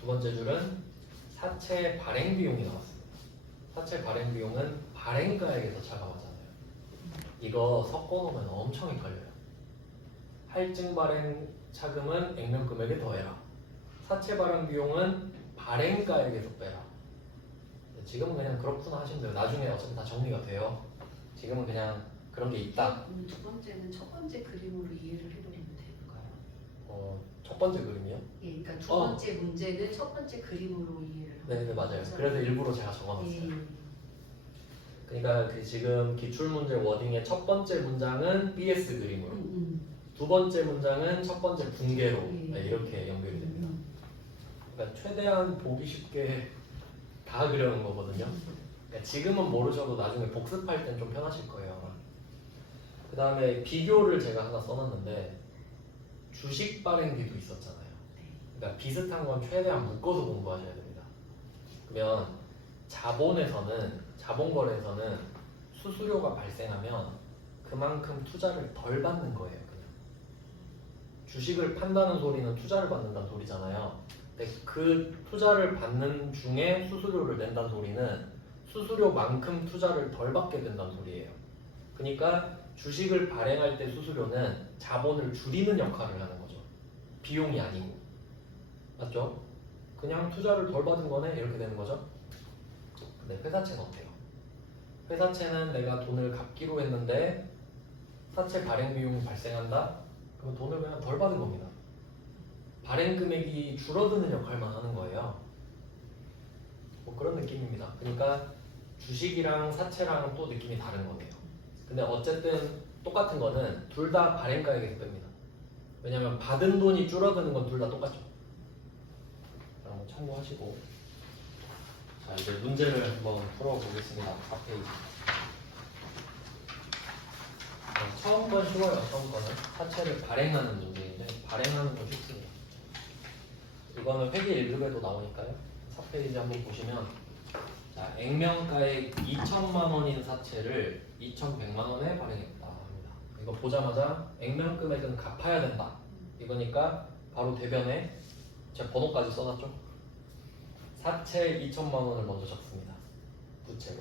두 번째 줄은 사채 발행 비용이 나왔습니다. 사채 발행 비용은 발행가액에서 차감하잖아요. 이거 섞어놓으면 엄청 헷갈려요. 할증 발행 차금은 액면 금액에 더해라. 사채 발행 비용은 발행가액에서 빼라. 지금은 그냥 그렇구나 하시면 돼요. 나중에 어차피 다 정리가 돼요. 지금은 그냥 그런 게 있다. 두 번째는 첫 번째 그림으로 이해를 해버리면 될까요? 첫 번째 그림이요? 예, 그러니까 두 번째 문제는 첫 번째 그림으로 이해를 하면 네, 맞아요. 그래서 일부러 제가 적어놨어요. 예. 그러니까 그 지금 기출문제 워딩의 첫 번째 문장은 BS 그림으로, 두 번째 문장은 첫 번째 붕괴로 네, 이렇게 연결이 됩니다. 그러니까 최대한 보기 쉽게 다 그려놓은 거거든요. 그러니까 지금은 모르셔도 나중에 복습할 땐 좀 편하실 거예요. 그 다음에 비교를 제가 하나 써놨는데 주식 발행비도 있었잖아요. 그러니까 비슷한 건 최대한 묶어서 공부하셔야 됩니다. 그러면 자본거래에서는 수수료가 발생하면 그만큼 투자를 덜 받는 거예요. 그냥 주식을 판다는 소리는 투자를 받는다는 소리잖아요. 근데 그 투자를 받는 중에 수수료를 낸다는 소리는 수수료만큼 투자를 덜 받게 된다는 소리예요. 그러니까 주식을 발행할 때 수수료는 자본을 줄이는 역할을 하는 거죠. 비용이 아니고. 맞죠? 그냥 투자를 덜 받은 거네 이렇게 되는 거죠. 근데 회사채는 어때요? 회사채는 내가 돈을 갚기로 했는데 사채 발행 비용이 발생한다? 그럼 돈을 그냥 덜 받은 겁니다. 발행 금액이 줄어드는 역할만 하는 거예요. 뭐 그런 느낌입니다. 그러니까 주식이랑 사채랑 또 느낌이 다른 거네요. 근데 어쨌든 똑같은 거는 둘 다 발행가액에서 뺍니다. 왜냐면 받은 돈이 줄어드는 건 둘 다 똑같죠. 한번 참고하시고, 자 이제 문제를 한번 풀어보겠습니다. 4페이지. 처음 건 쉬워요. 처음 거는 사채를 발행하는 문제인데 발행하는 건 쉽습니다. 이거는 회계 1급에도 나오니까요. 4페이지 한번 보시면, 자 액면가액 2천만 원인 사채를 2,100만 원에 발행했다 합니다. 이거 보자마자 액면 금액은 갚아야 된다. 이거니까 바로 대변에 제 번호까지 써놨죠. 사채 2천만 원을 먼저 적습니다. 부채로.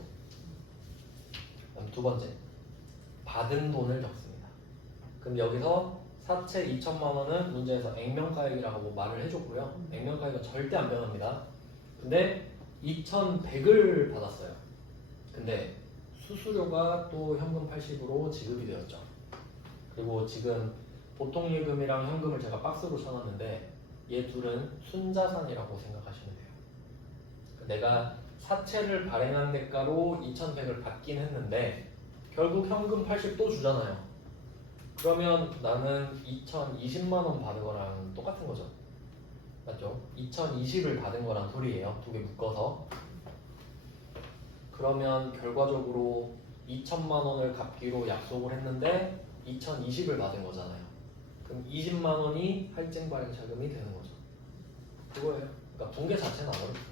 그다음 두 번째, 받은 돈을 적습니다. 그럼 여기서 사채 2천만 원은 문제에서 액면가액이라고 말을 해줬고요. 액면가액은 절대 안 변합니다. 근데 2,100을 받았어요. 근데 수수료가 또 현금 80으로 지급이 되었죠. 그리고 지금 보통 예금이랑 현금을 제가 박스로 쳐놨는데 얘 둘은 순자산이라고 생각하시면 돼요. 내가 사채를 발행한 대가로 2,100을 받긴 했는데 결국 현금 80 또 주잖아요. 그러면 나는 2,020만 원 받은 거랑 똑같은 거죠. 맞죠? 2,020을 받은 거랑 소리예요. 두 개 묶어서. 그러면 결과적으로 2천만 원을 갚기로 약속을 했는데 2,020을 받은 거잖아요. 그럼 20만 원이 할증 발행 자금이 되는 거죠. 그거예요. 그러니까 붕괴 자체는 안 어렵습니다.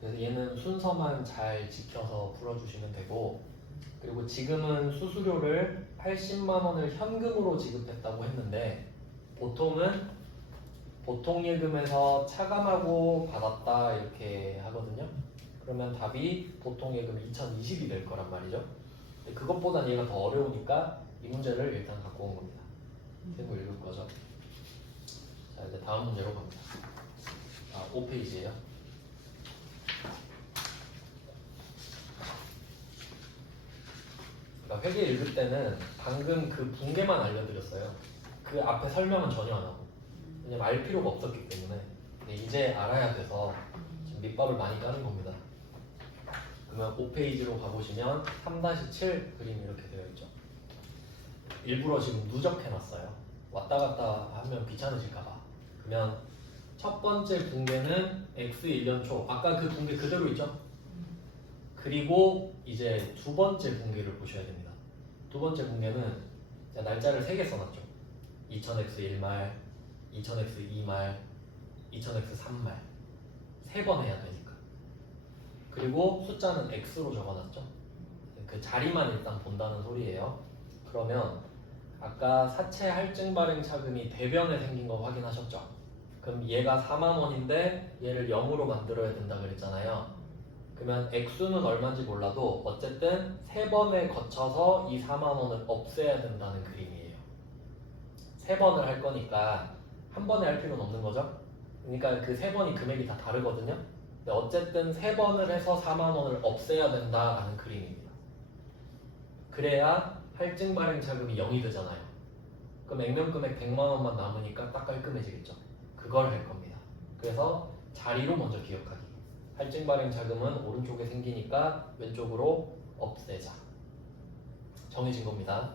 그래서 얘는 순서만 잘 지켜서 풀어주시면 되고, 그리고 지금은 수수료를 80만 원을 현금으로 지급했다고 했는데 보통은 보통 예금에서 차감하고 받았다 이렇게 하거든요. 그러면 답이 보통 예금 2,020이 될 거란 말이죠. 그것보단 얘가 더 어려우니까 이 문제를 일단 갖고 온 겁니다. 세부 읽을 거죠. 자 이제 다음 문제로 갑니다. 5페이지예요. 그러니까 회계 읽을 때는 방금 그 붕괴만 알려드렸어요. 그 앞에 설명은 전혀 안 하고. 왜냐면 알 필요가 없었기 때문에. 근데 이제 알아야 돼서 지금 밑밥을 많이 까는 겁니다. 그러면 5페이지로 가보시면 3-7 그림 이렇게 되어 있죠. 일부러 지금 누적해놨어요. 왔다 갔다 하면 귀찮으실까봐. 그러면 첫 번째 붕괴는 X 1년 초. 아까 그 붕괴 그대로 있죠? 그 그리고 이제 두 번째 분기를 보셔야 됩니다. 두 번째 분기는 날짜를 3개 써놨죠. 2000x 1말, 2000x 2말, 2000x 3말 3번 해야 되니까. 그리고 숫자는 x로 적어놨죠. 그 자리만 일단 본다는 소리예요. 그러면 아까 사채 할증 발행 차금이 대변에 생긴 거 확인하셨죠? 그럼 얘가 4만 원인데 얘를 0으로 만들어야 된다 그랬잖아요. 그러면 액수는 얼마인지 몰라도 어쨌든 3번에 거쳐서 이 4만 원을 없애야 된다는 그림이에요. 3번을 할 거니까 한 번에 할 필요는 없는 거죠. 그러니까 그 3번이 금액이 다 다르거든요. 근데 어쨌든 3번을 해서 4만 원을 없애야 된다라는 그림입니다. 그래야 할증 발행 차금이 0이 되잖아요. 그럼 액면 금액 100만 원만 남으니까 딱 깔끔해지겠죠. 그걸 할 겁니다. 그래서 자리로 먼저 기억하기. 할증 발행 자금은 오른쪽에 생기니까 왼쪽으로 없애자. 정해진 겁니다.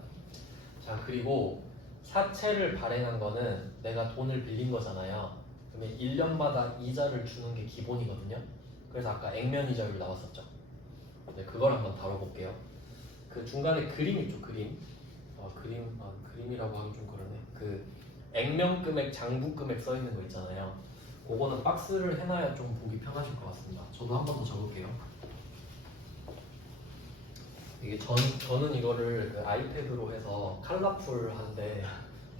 자, 그리고 사채를 발행한 거는 내가 돈을 빌린 거잖아요. 그러면 1년마다 이자를 주는 게 기본이거든요. 그래서 아까 액면 이자율 나왔었죠. 네, 그걸 한번 다뤄볼게요. 그 중간에 그림 있죠, 그림. 그림이라고 하기 좀 그러네. 그 액면 금액, 장부 금액 써 있는 거 있잖아요. 그거는 박스를 해놔야 좀 보기 편하실 것 같습니다. 저도 한 번 더 적을게요. 이게 저는 이거를 그 아이패드로 해서 칼라풀 하는데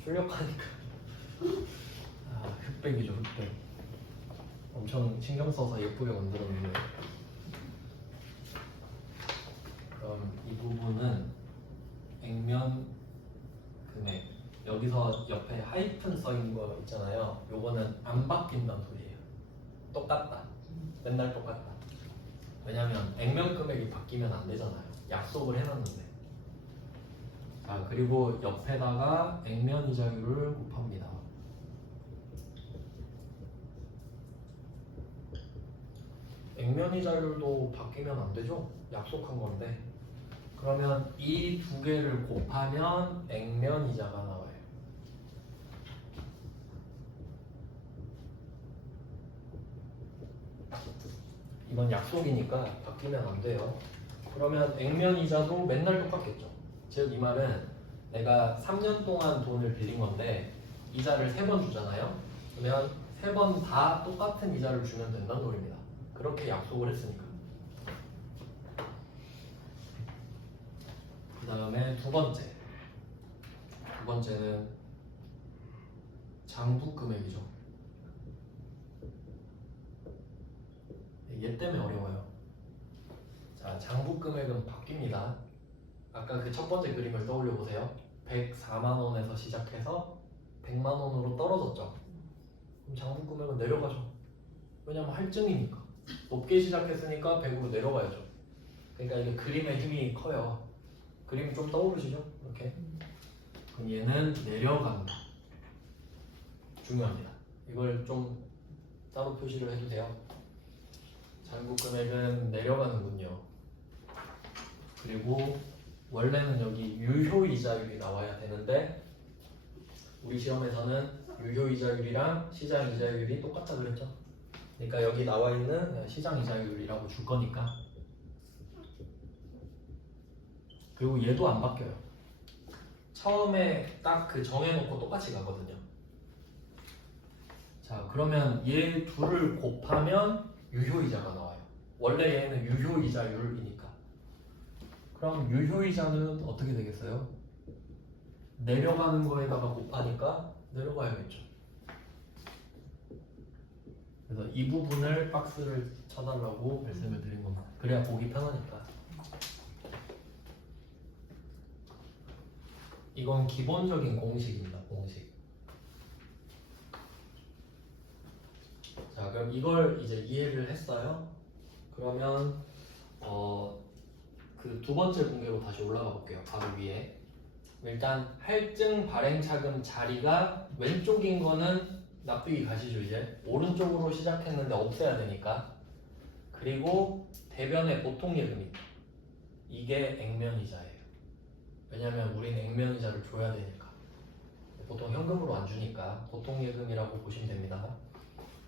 출력하니까 흑백이죠, 흑백. 엄청 신경 써서 예쁘게 만들었는데. 그럼 이 부분은 액면 금액, 여기서 옆에 하이픈 써 있는 거 있잖아요. 요거는 안 바뀐다는 소리예요. 똑같다. 맨날 똑같다. 왜냐면 액면 금액이 바뀌면 안 되잖아요. 약속을 해놨는데. 자, 그리고 옆에다가 액면 이자율을 곱합니다. 액면 이자율도 바뀌면 안 되죠? 약속한 건데. 그러면 이 두 개를 곱하면 액면 이자가 나와요. 이건 약속이니까 바뀌면 안 돼요. 그러면 액면 이자도 맨날 똑같겠죠. 즉 이 말은 내가 3년 동안 돈을 빌린 건데 이자를 3번 주잖아요. 그러면 3번 다 똑같은 이자를 주면 된다는 소리입니다. 그렇게 약속을 했으니까. 그 다음에 두 번째는 장부 금액이죠. 얘 때문에 어려워요. 자, 장부 금액은 바뀝니다. 아까 그 첫 번째 그림을 떠올려 보세요. 104만 원에서 시작해서 100만 원으로 떨어졌죠. 그럼 장부 금액은 내려가죠. 왜냐면 할증이니까. 높게 시작했으니까 100으로 내려가야죠. 그러니까 이게 그림의 힘이 커요. 그림 좀 떠오르시죠? 이렇게. 그럼 얘는 내려간다. 중요합니다. 이걸 좀 따로 표시를 해주세요. 장부 금액은 내려가는군요. 그리고 원래는 여기 유효이자율이 나와야 되는데 우리 시험에서는 유효이자율이랑 시장이자율이 똑같다 그랬죠. 그러니까 여기 나와 있는 시장이자율이라고 줄 거니까. 그리고 얘도 안 바뀌어요. 처음에 딱 그 정해놓고 똑같이 가거든요. 자, 그러면 얘 둘을 곱하면 유효이자가 나와요. 원래 얘는 유효이자율이니까. 그럼 유효이자는 어떻게 되겠어요? 내려가는 거에다가 곱하니까 내려가야겠죠. 그래서 이 부분을 박스를 쳐달라고 말씀을 드린 겁니다. 그래야 보기 편하니까. 이건 기본적인 공식입니다. 공식. 자, 그럼 이걸 이제 이해를 했어요. 그러면 그 두 번째 분계로 다시 올라가 볼게요. 바로 위에. 일단 할증 발행 차금 자리가 왼쪽인 거는 납득이 가시죠. 이제 오른쪽으로 시작했는데 없애야 되니까. 그리고 대변의 보통 예금이 이게 액면이자예요. 왜냐면 우리는 액면이자를 줘야 되니까. 보통 현금으로 안 주니까 보통 예금이라고 보시면 됩니다.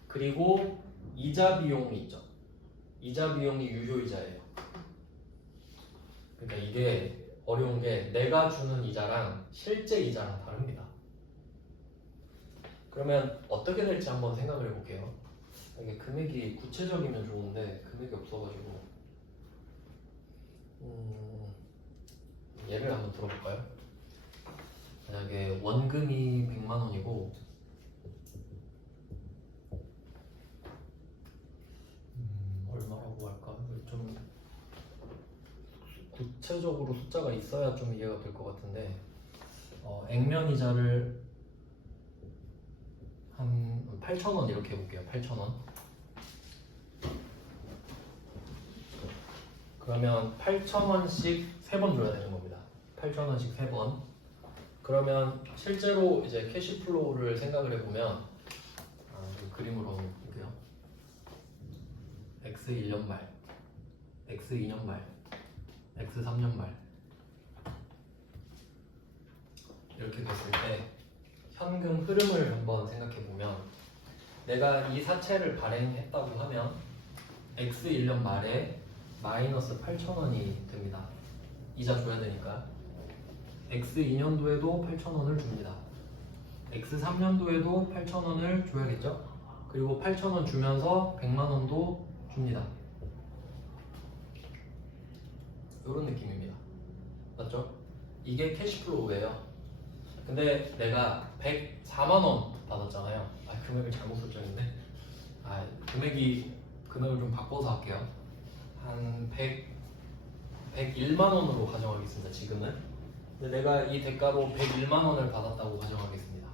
그리고 이자 비용이 있죠. 이자 비용이 유효이자예요. 그러니까 이게 어려운 게 내가 주는 이자랑 실제 이자랑 다릅니다. 그러면 어떻게 될지 한번 생각을 해볼게요. 이게 금액이 구체적이면 좋은데 금액이 없어가지고 예를 한번 들어볼까요? 만약에 원금이 100만 원이고 얼마라고 할까? 좀 구체적으로 숫자가 있어야 좀 이해가 될 것 같은데 액면 이자를 한 8,000원 이렇게 해볼게요. 8,000원. 그러면 8,000원씩 3번 줘야 되는 겁니다. 8,000원씩 3번. 그러면 실제로 이제 캐시플로우를 생각을 해보면 그림으로 한번 볼게요. X 1년 말, X 2년 말, X 3년 말 이렇게 됐을 때 현금 흐름을 한번 생각해 보면 내가 이 사채를 발행했다고 하면 X 1년 말에 마이너스 8,000원이 됩니다. 이자 줘야 되니까. X 2년도에도 8,000원을 줍니다. X 3년도에도 8,000원을 줘야겠죠? 그리고 8,000원 주면서 100만 원도 줍니다. 이런 느낌입니다. 맞죠? 이게 캐시플로우예요. 근데 내가 104만 원 받았잖아요. 금액을 잘못 설정했네. 금액을 좀 바꿔서 할게요. 한 101만 원으로 가정하겠습니다. 지금은. 근데 내가 이 대가로 101만 원을 받았다고 가정하겠습니다.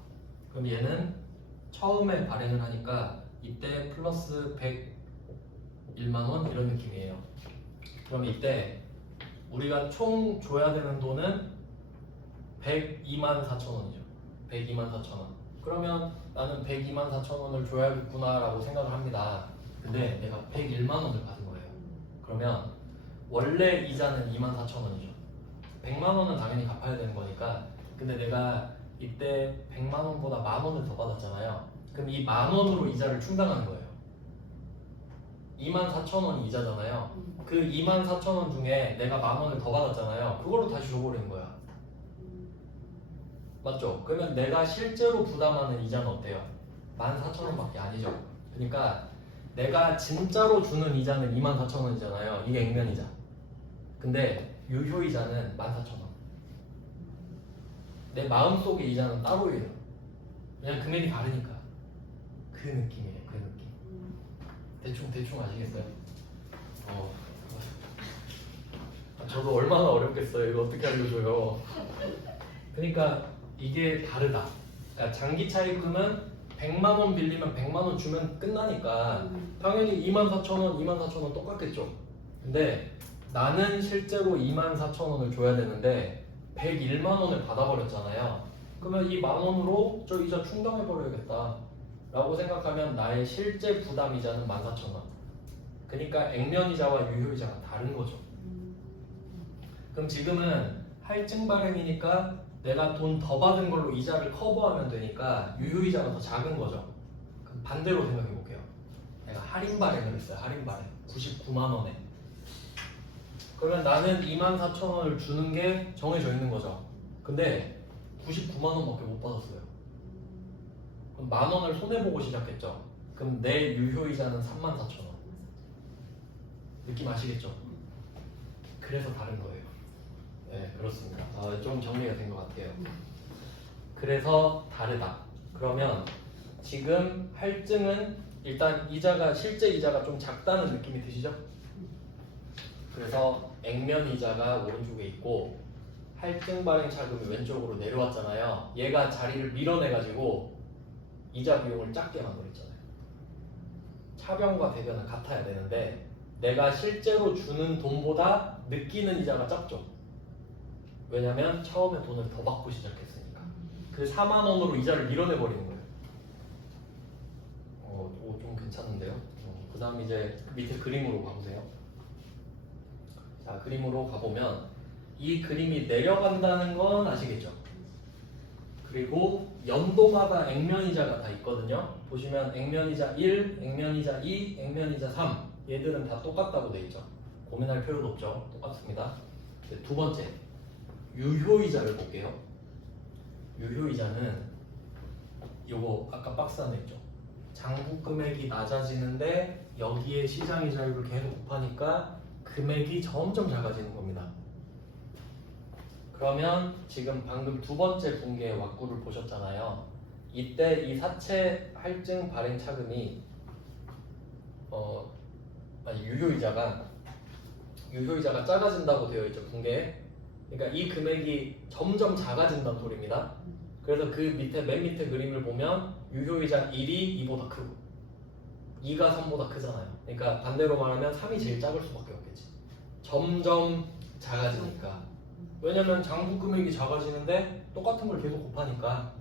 그럼 얘는 처음에 발행을 하니까 이때 플러스 101만 원 이런 느낌이에요. 그럼 이때 우리가 총 줘야 되는 돈은 102만 4천 원이죠. 102만 4천 원. 그러면 나는 102만 4천 원을 줘야겠구나 라고 생각을 합니다. 근데 내가 101만 원을 받은 거예요. 그러면 원래 이자는 2만 4천 원이죠. 100만 원은 당연히 갚아야 되는 거니까. 근데 내가 이때 100만 원보다 만 원을 더 받았잖아요. 그럼 이 만 원으로 이자를 충당하는 거예요. 2만 4천 원이 이자잖아요. 그 2만 4천 원 중에 내가 만 원을 더 받았잖아요. 그걸로 다시 줘버리는 거야. 맞죠? 그러면 내가 실제로 부담하는 이자는 어때요? 14,000원밖에 아니죠. 그러니까 내가 진짜로 주는 이자는 24,000원이잖아요. 이게 액면이자. 근데 유효이자는 14,000원. 내 마음속의 이자는 따로예요. 그냥 금액이 다르니까. 그 느낌이에요. 그 느낌. 대충 아시겠어요? 저도 얼마나 어렵겠어요. 이거 어떻게 알려줘요. 그러니까 이게 다르다. 그러니까 장기 차입금은 100만 원 빌리면 100만 원 주면 끝나니까 당연히 24,000원, 24,000원 똑같겠죠. 근데 나는 실제로 24,000원을 줘야 되는데 101만 원을 받아버렸잖아요. 그러면 이 만 원으로 저 이자 충당해버려야겠다 라고 생각하면 나의 실제 부담이자는 14,000원. 그러니까 액면이자와 유효이자가 다른 거죠. 그럼 지금은 할증 발행이니까 내가 돈 더 받은 걸로 이자를 커버하면 되니까 유효이자가 더 작은 거죠. 그럼 반대로 생각해 볼게요. 내가 할인 발행을 했어요. 할인 발행 99만 원에. 그러면 나는 24,000원을 주는 게 정해져 있는 거죠. 근데 99만 원밖에 못 받았어요. 그럼 만 원을 손해보고 시작했죠. 그럼 내 유효이자는 34,000원. 느낌 아시겠죠? 그래서 다른 거예요. 네, 그렇습니다. 좀 정리가 된 것 같아요. 그래서 다르다. 그러면 지금 할증은 일단 이자가 실제 이자가 좀 작다는 느낌이 드시죠? 그래서 액면 이자가 오른쪽에 있고 할증 발행 차금이 왼쪽으로 내려왔잖아요. 얘가 자리를 밀어내가지고 이자 비용을 작게 만들었잖아요. 차변과 대변은 같아야 되는데 내가 실제로 주는 돈보다 느끼는 이자가 작죠. 왜냐면 처음에 돈을 더 받고 시작했으니까. 그 4만 원으로 이자를 밀어내버리는 거예요. 좀 괜찮은데요? 그 다음 이제 밑에 그림으로 가보세요. 자, 그림으로 가보면 이 그림이 내려간다는 건 아시겠죠? 그리고 연도마다 액면이자가 다 있거든요. 보시면 액면이자 1, 액면이자 2, 액면이자 3 얘들은 다 똑같다고 돼 있죠. 고민할 필요도 없죠. 똑같습니다. 이제 두 번째, 유효이자를 볼게요. 유효이자는 요거 아까 박스 안에 있죠. 장부 금액이 낮아지는데 여기에 시장이자율을 계속 곱하니까 금액이 점점 작아지는 겁니다. 그러면 지금 방금 두 번째 분기의 왁구를 보셨잖아요. 이때 이 사채 할증 발행 차금이 유효이자가 작아진다고 되어 있죠, 분기에. 그러니까 이 금액이 점점 작아진다는 소리입니다. 그래서 그 밑에 맨 밑에 그림을 보면 유효이자 1이 2보다 크고 2가 3보다 크잖아요. 그러니까 반대로 말하면 3이 제일 작을 수밖에 없겠지. 점점 작아지니까. 왜냐면 장부 금액이 작아지는데 똑같은 걸 계속 곱하니까.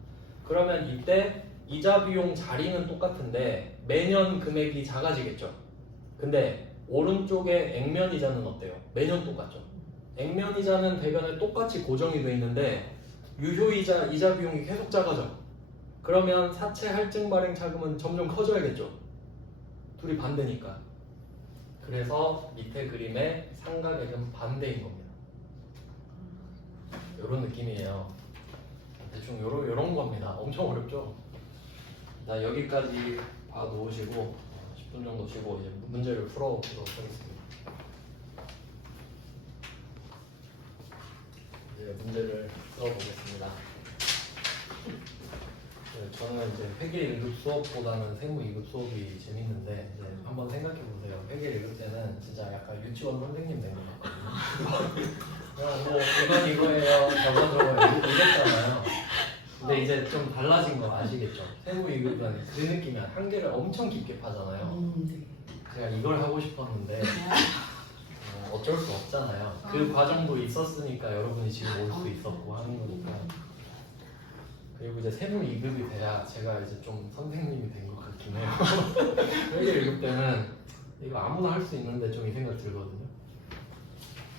그러면 이때 이자 비용 자리는 똑같은데 매년 금액이 작아지겠죠. 근데 오른쪽에 액면이자는 어때요? 매년 똑같죠. 액면이자는 대변에 똑같이 고정이 돼 있는데 유효이자 이자 비용이 계속 작아져. 그러면 사채 할증 발행 차금은 점점 커져야겠죠. 둘이 반대니까. 그래서 밑에 그림의 삼각액은 반대인 겁니다. 이런 느낌이에요. 대충 요런 겁니다. 엄청 어렵죠? 자, 여기까지 봐 놓으시고 10분 정도 쉬고 이제 문제를 풀어보도록 하겠습니다. 이제 문제를 풀어보겠습니다. 네, 저는 이제 회계 1급 수업보다는 세무 2급 수업이 재밌는데 이제 한번 생각해 보세요. 회계 1급 때는 진짜 약간 유치원 선생님 된 것 같거든요. 그냥 뭐 이건 이거예요, 저건 저거예요 이랬잖아요. 근데 이제 좀 달라진 거 아시겠죠? 세무 2급은 그 느낌이 한계를 엄청 깊게 파잖아요. 네. 제가 이걸 하고 싶었는데 어쩔 수 없잖아요. 그 과정도 있었으니까 여러분이 지금 올 수 있었고 하는 거니까. 그리고 이제 세무 2급이 돼야 제가 이제 좀 선생님이 된 것 같긴 해요. 회계 1급 때는 이거 아무나 할 수 있는데 좀 이 생각 들거든요.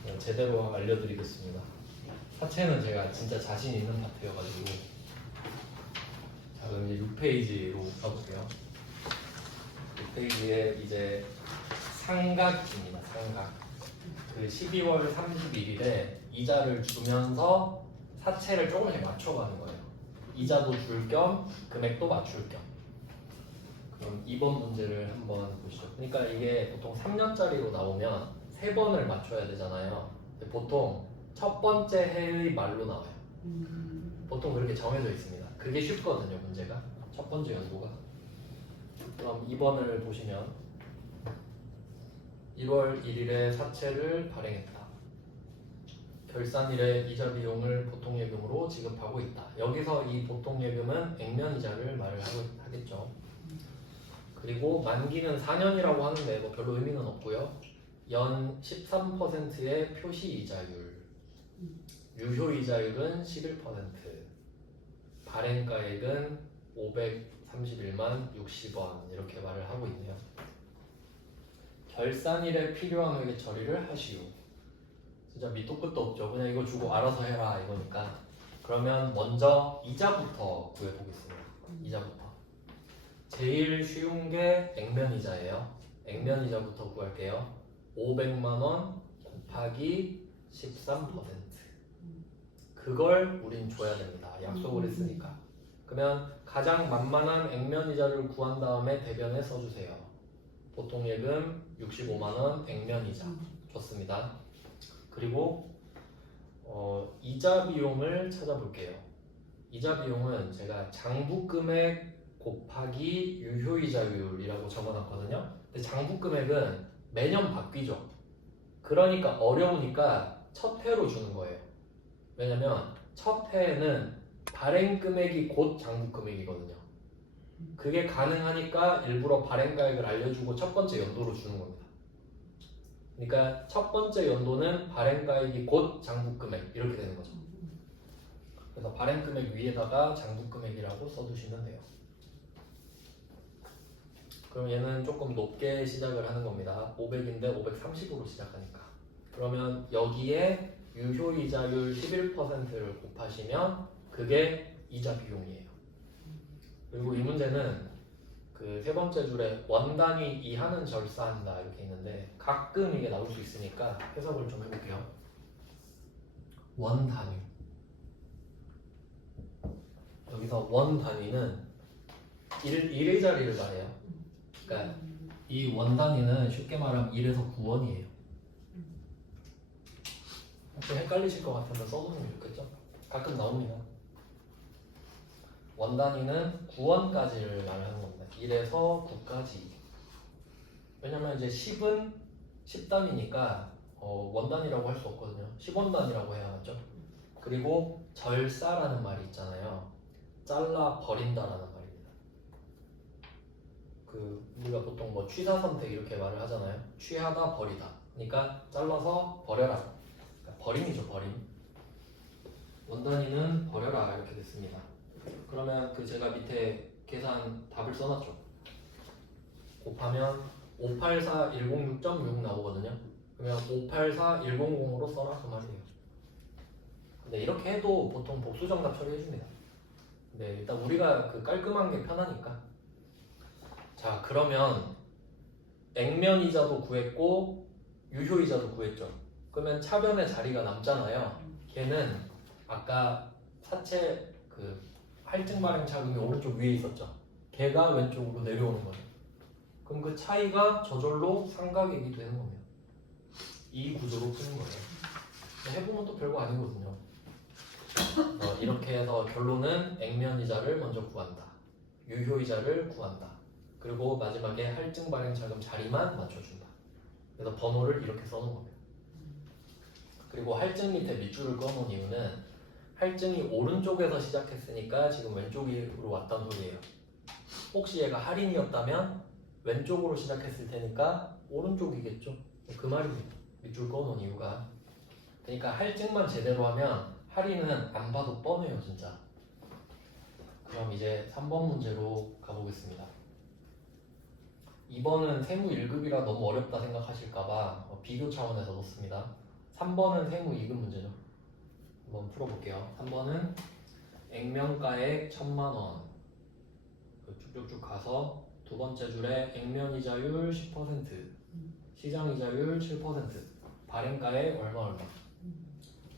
네, 제대로 알려드리겠습니다. 사채는 제가 진짜 자신 있는 파트여가지고. 자, 그럼 이제 6페이지로 가볼게요. 6페이지에 이제 상각입니다. 상각. 그 12월 31일에 이자를 주면서 사채를 조금씩 맞춰가는 거예요. 이자도 줄 겸 금액도 맞출 겸. 그럼 2번 문제를 한번 보시죠. 그러니까 이게 보통 3년짜리로 나오면 3번을 맞춰야 되잖아요. 근데 보통 첫 번째 해의 말로 나와요. 보통 그렇게 정해져 있습니다. 그게 쉽거든요, 문제가. 첫 번째 연도가. 그럼 2번을 보시면 1월 1일에 사채를 발행했다. 결산일에 이자 비용을 보통예금으로 지급하고 있다. 여기서 이 보통예금은 액면이자를 말을 하겠죠. 그리고 만기는 4년이라고 하는데 뭐 별로 의미는 없고요. 연 13%의 표시이자율, 유효이자율은 11%, 발행가액은 531만 60원 이렇게 말을 하고 있네요. 결산일에 필요한 회계 처리를 하시오. 진짜 밑도 끝도 없죠. 그냥 이거 주고 알아서 해라 이거니까. 그러면 먼저 이자부터 구해보겠습니다. 이자부터. 제일 쉬운 게 액면이자예요. 액면이자부터 구할게요. 500만 원 곱하기 13%. 그걸 우린 줘야 됩니다. 약속을 했으니까. 그러면 가장 만만한 액면이자를 구한 다음에 대변에 써주세요. 보통예금 65만 원 액면이자 좋습니다. 그리고 이자 비용을 찾아볼게요. 이자 비용은 제가 장부금액 곱하기 유효이자율이라고 적어놨거든요. 근데 장부금액은 매년 바뀌죠. 그러니까 어려우니까 첫 해로 주는 거예요. 왜냐면 첫 해에는 발행금액이 곧 장부금액이거든요. 그게 가능하니까 일부러 발행가액을 알려주고 첫 번째 연도로 주는 겁니다. 그러니까 첫 번째 연도는 발행가액이 곧 장부금액 이렇게 되는 거죠. 그래서 발행금액 위에다가 장부금액이라고 써두시면 돼요. 그럼 얘는 조금 높게 시작을 하는 겁니다. 500인데 530으로 시작하니까. 그러면 여기에 유효이자율 11%를 곱하시면 그게 이자 비용이에요. 그리고 이 문제는 그 세 번째 줄에 원단위 이하는 절사한다 이렇게 있는데 가끔 이게 나올 수 있으니까 해석을 좀 해볼게요. 원 단위. 여기서 원 단위는 1의 자리를 말해요. 그러니까 이 원 단위는 쉽게 말하면 1에서 9원이에요. 혹시 헷갈리실 것 같아서 써놓으면 좋겠죠? 가끔 나옵니다. 원 단위는 9원까지를 말하는 겁니다. 1에서 9까지. 왜냐면 이제 10은 10단위니까 원 단위라고 할 수 없거든요. 10원 단위라고 해야 하죠. 그리고 절사라는 말이 있잖아요. 잘라 버린다라는 말입니다. 그 우리가 보통 뭐 취사 선택 이렇게 말을 하잖아요. 취하다 버리다. 그러니까 잘라서 버려라. 그러니까 버림이죠, 버림. 원 단위는 버려라 이렇게 됐습니다. 그러면 그 제가 밑에 계산 답을 써놨죠. 곱하면 584106.6 나오거든요. 그러면 584100으로 써라 그 말이에요. 근데 이렇게 해도 보통 복수 정답 처리해줍니다. 네, 일단 우리가 그 깔끔한 게 편하니까. 자, 그러면 액면이자도 구했고 유효이자도 구했죠. 그러면 차변의 자리가 남잖아요. 걔는 아까 사채 그 할증 발행 차금이 오른쪽 위에 있었죠. 걔가 왼쪽으로 내려오는 거예요. 그럼 그 차이가 저절로 삼각액이 되는 겁니다. 이 구조로 푸는 거예요. 해보면 또 별거 아니거든요. 이렇게 해서 결론은 액면이자를 먼저 구한다. 유효이자를 구한다. 그리고 마지막에 할증 발행 자금 자리만 맞춰준다. 그래서 번호를 이렇게 써놓은 겁니다. 그리고 할증 밑에 밑줄을 그어놓은 이유는 할증이 오른쪽에서 시작했으니까 지금 왼쪽으로 왔단 소리예요. 혹시 얘가 할인이었다면 왼쪽으로 시작했을 테니까 오른쪽이겠죠. 그 말입니다. 밑줄 그어놓은 이유가. 그러니까 할증만 제대로 하면 할인은 안 봐도 뻔해요, 진짜. 그럼 이제 3번 문제로 가보겠습니다. 2번은 세무 1급이라 너무 어렵다 생각하실까봐 비교 차원에서 넣습니다. 3번은 세무 2급 문제죠. 한번 풀어볼게요. 3번은 액면가액 1000만원 쭉쭉쭉 가서 두 번째 줄에 액면이자율 10%, 시장이자율 7%, 발행가액 얼마.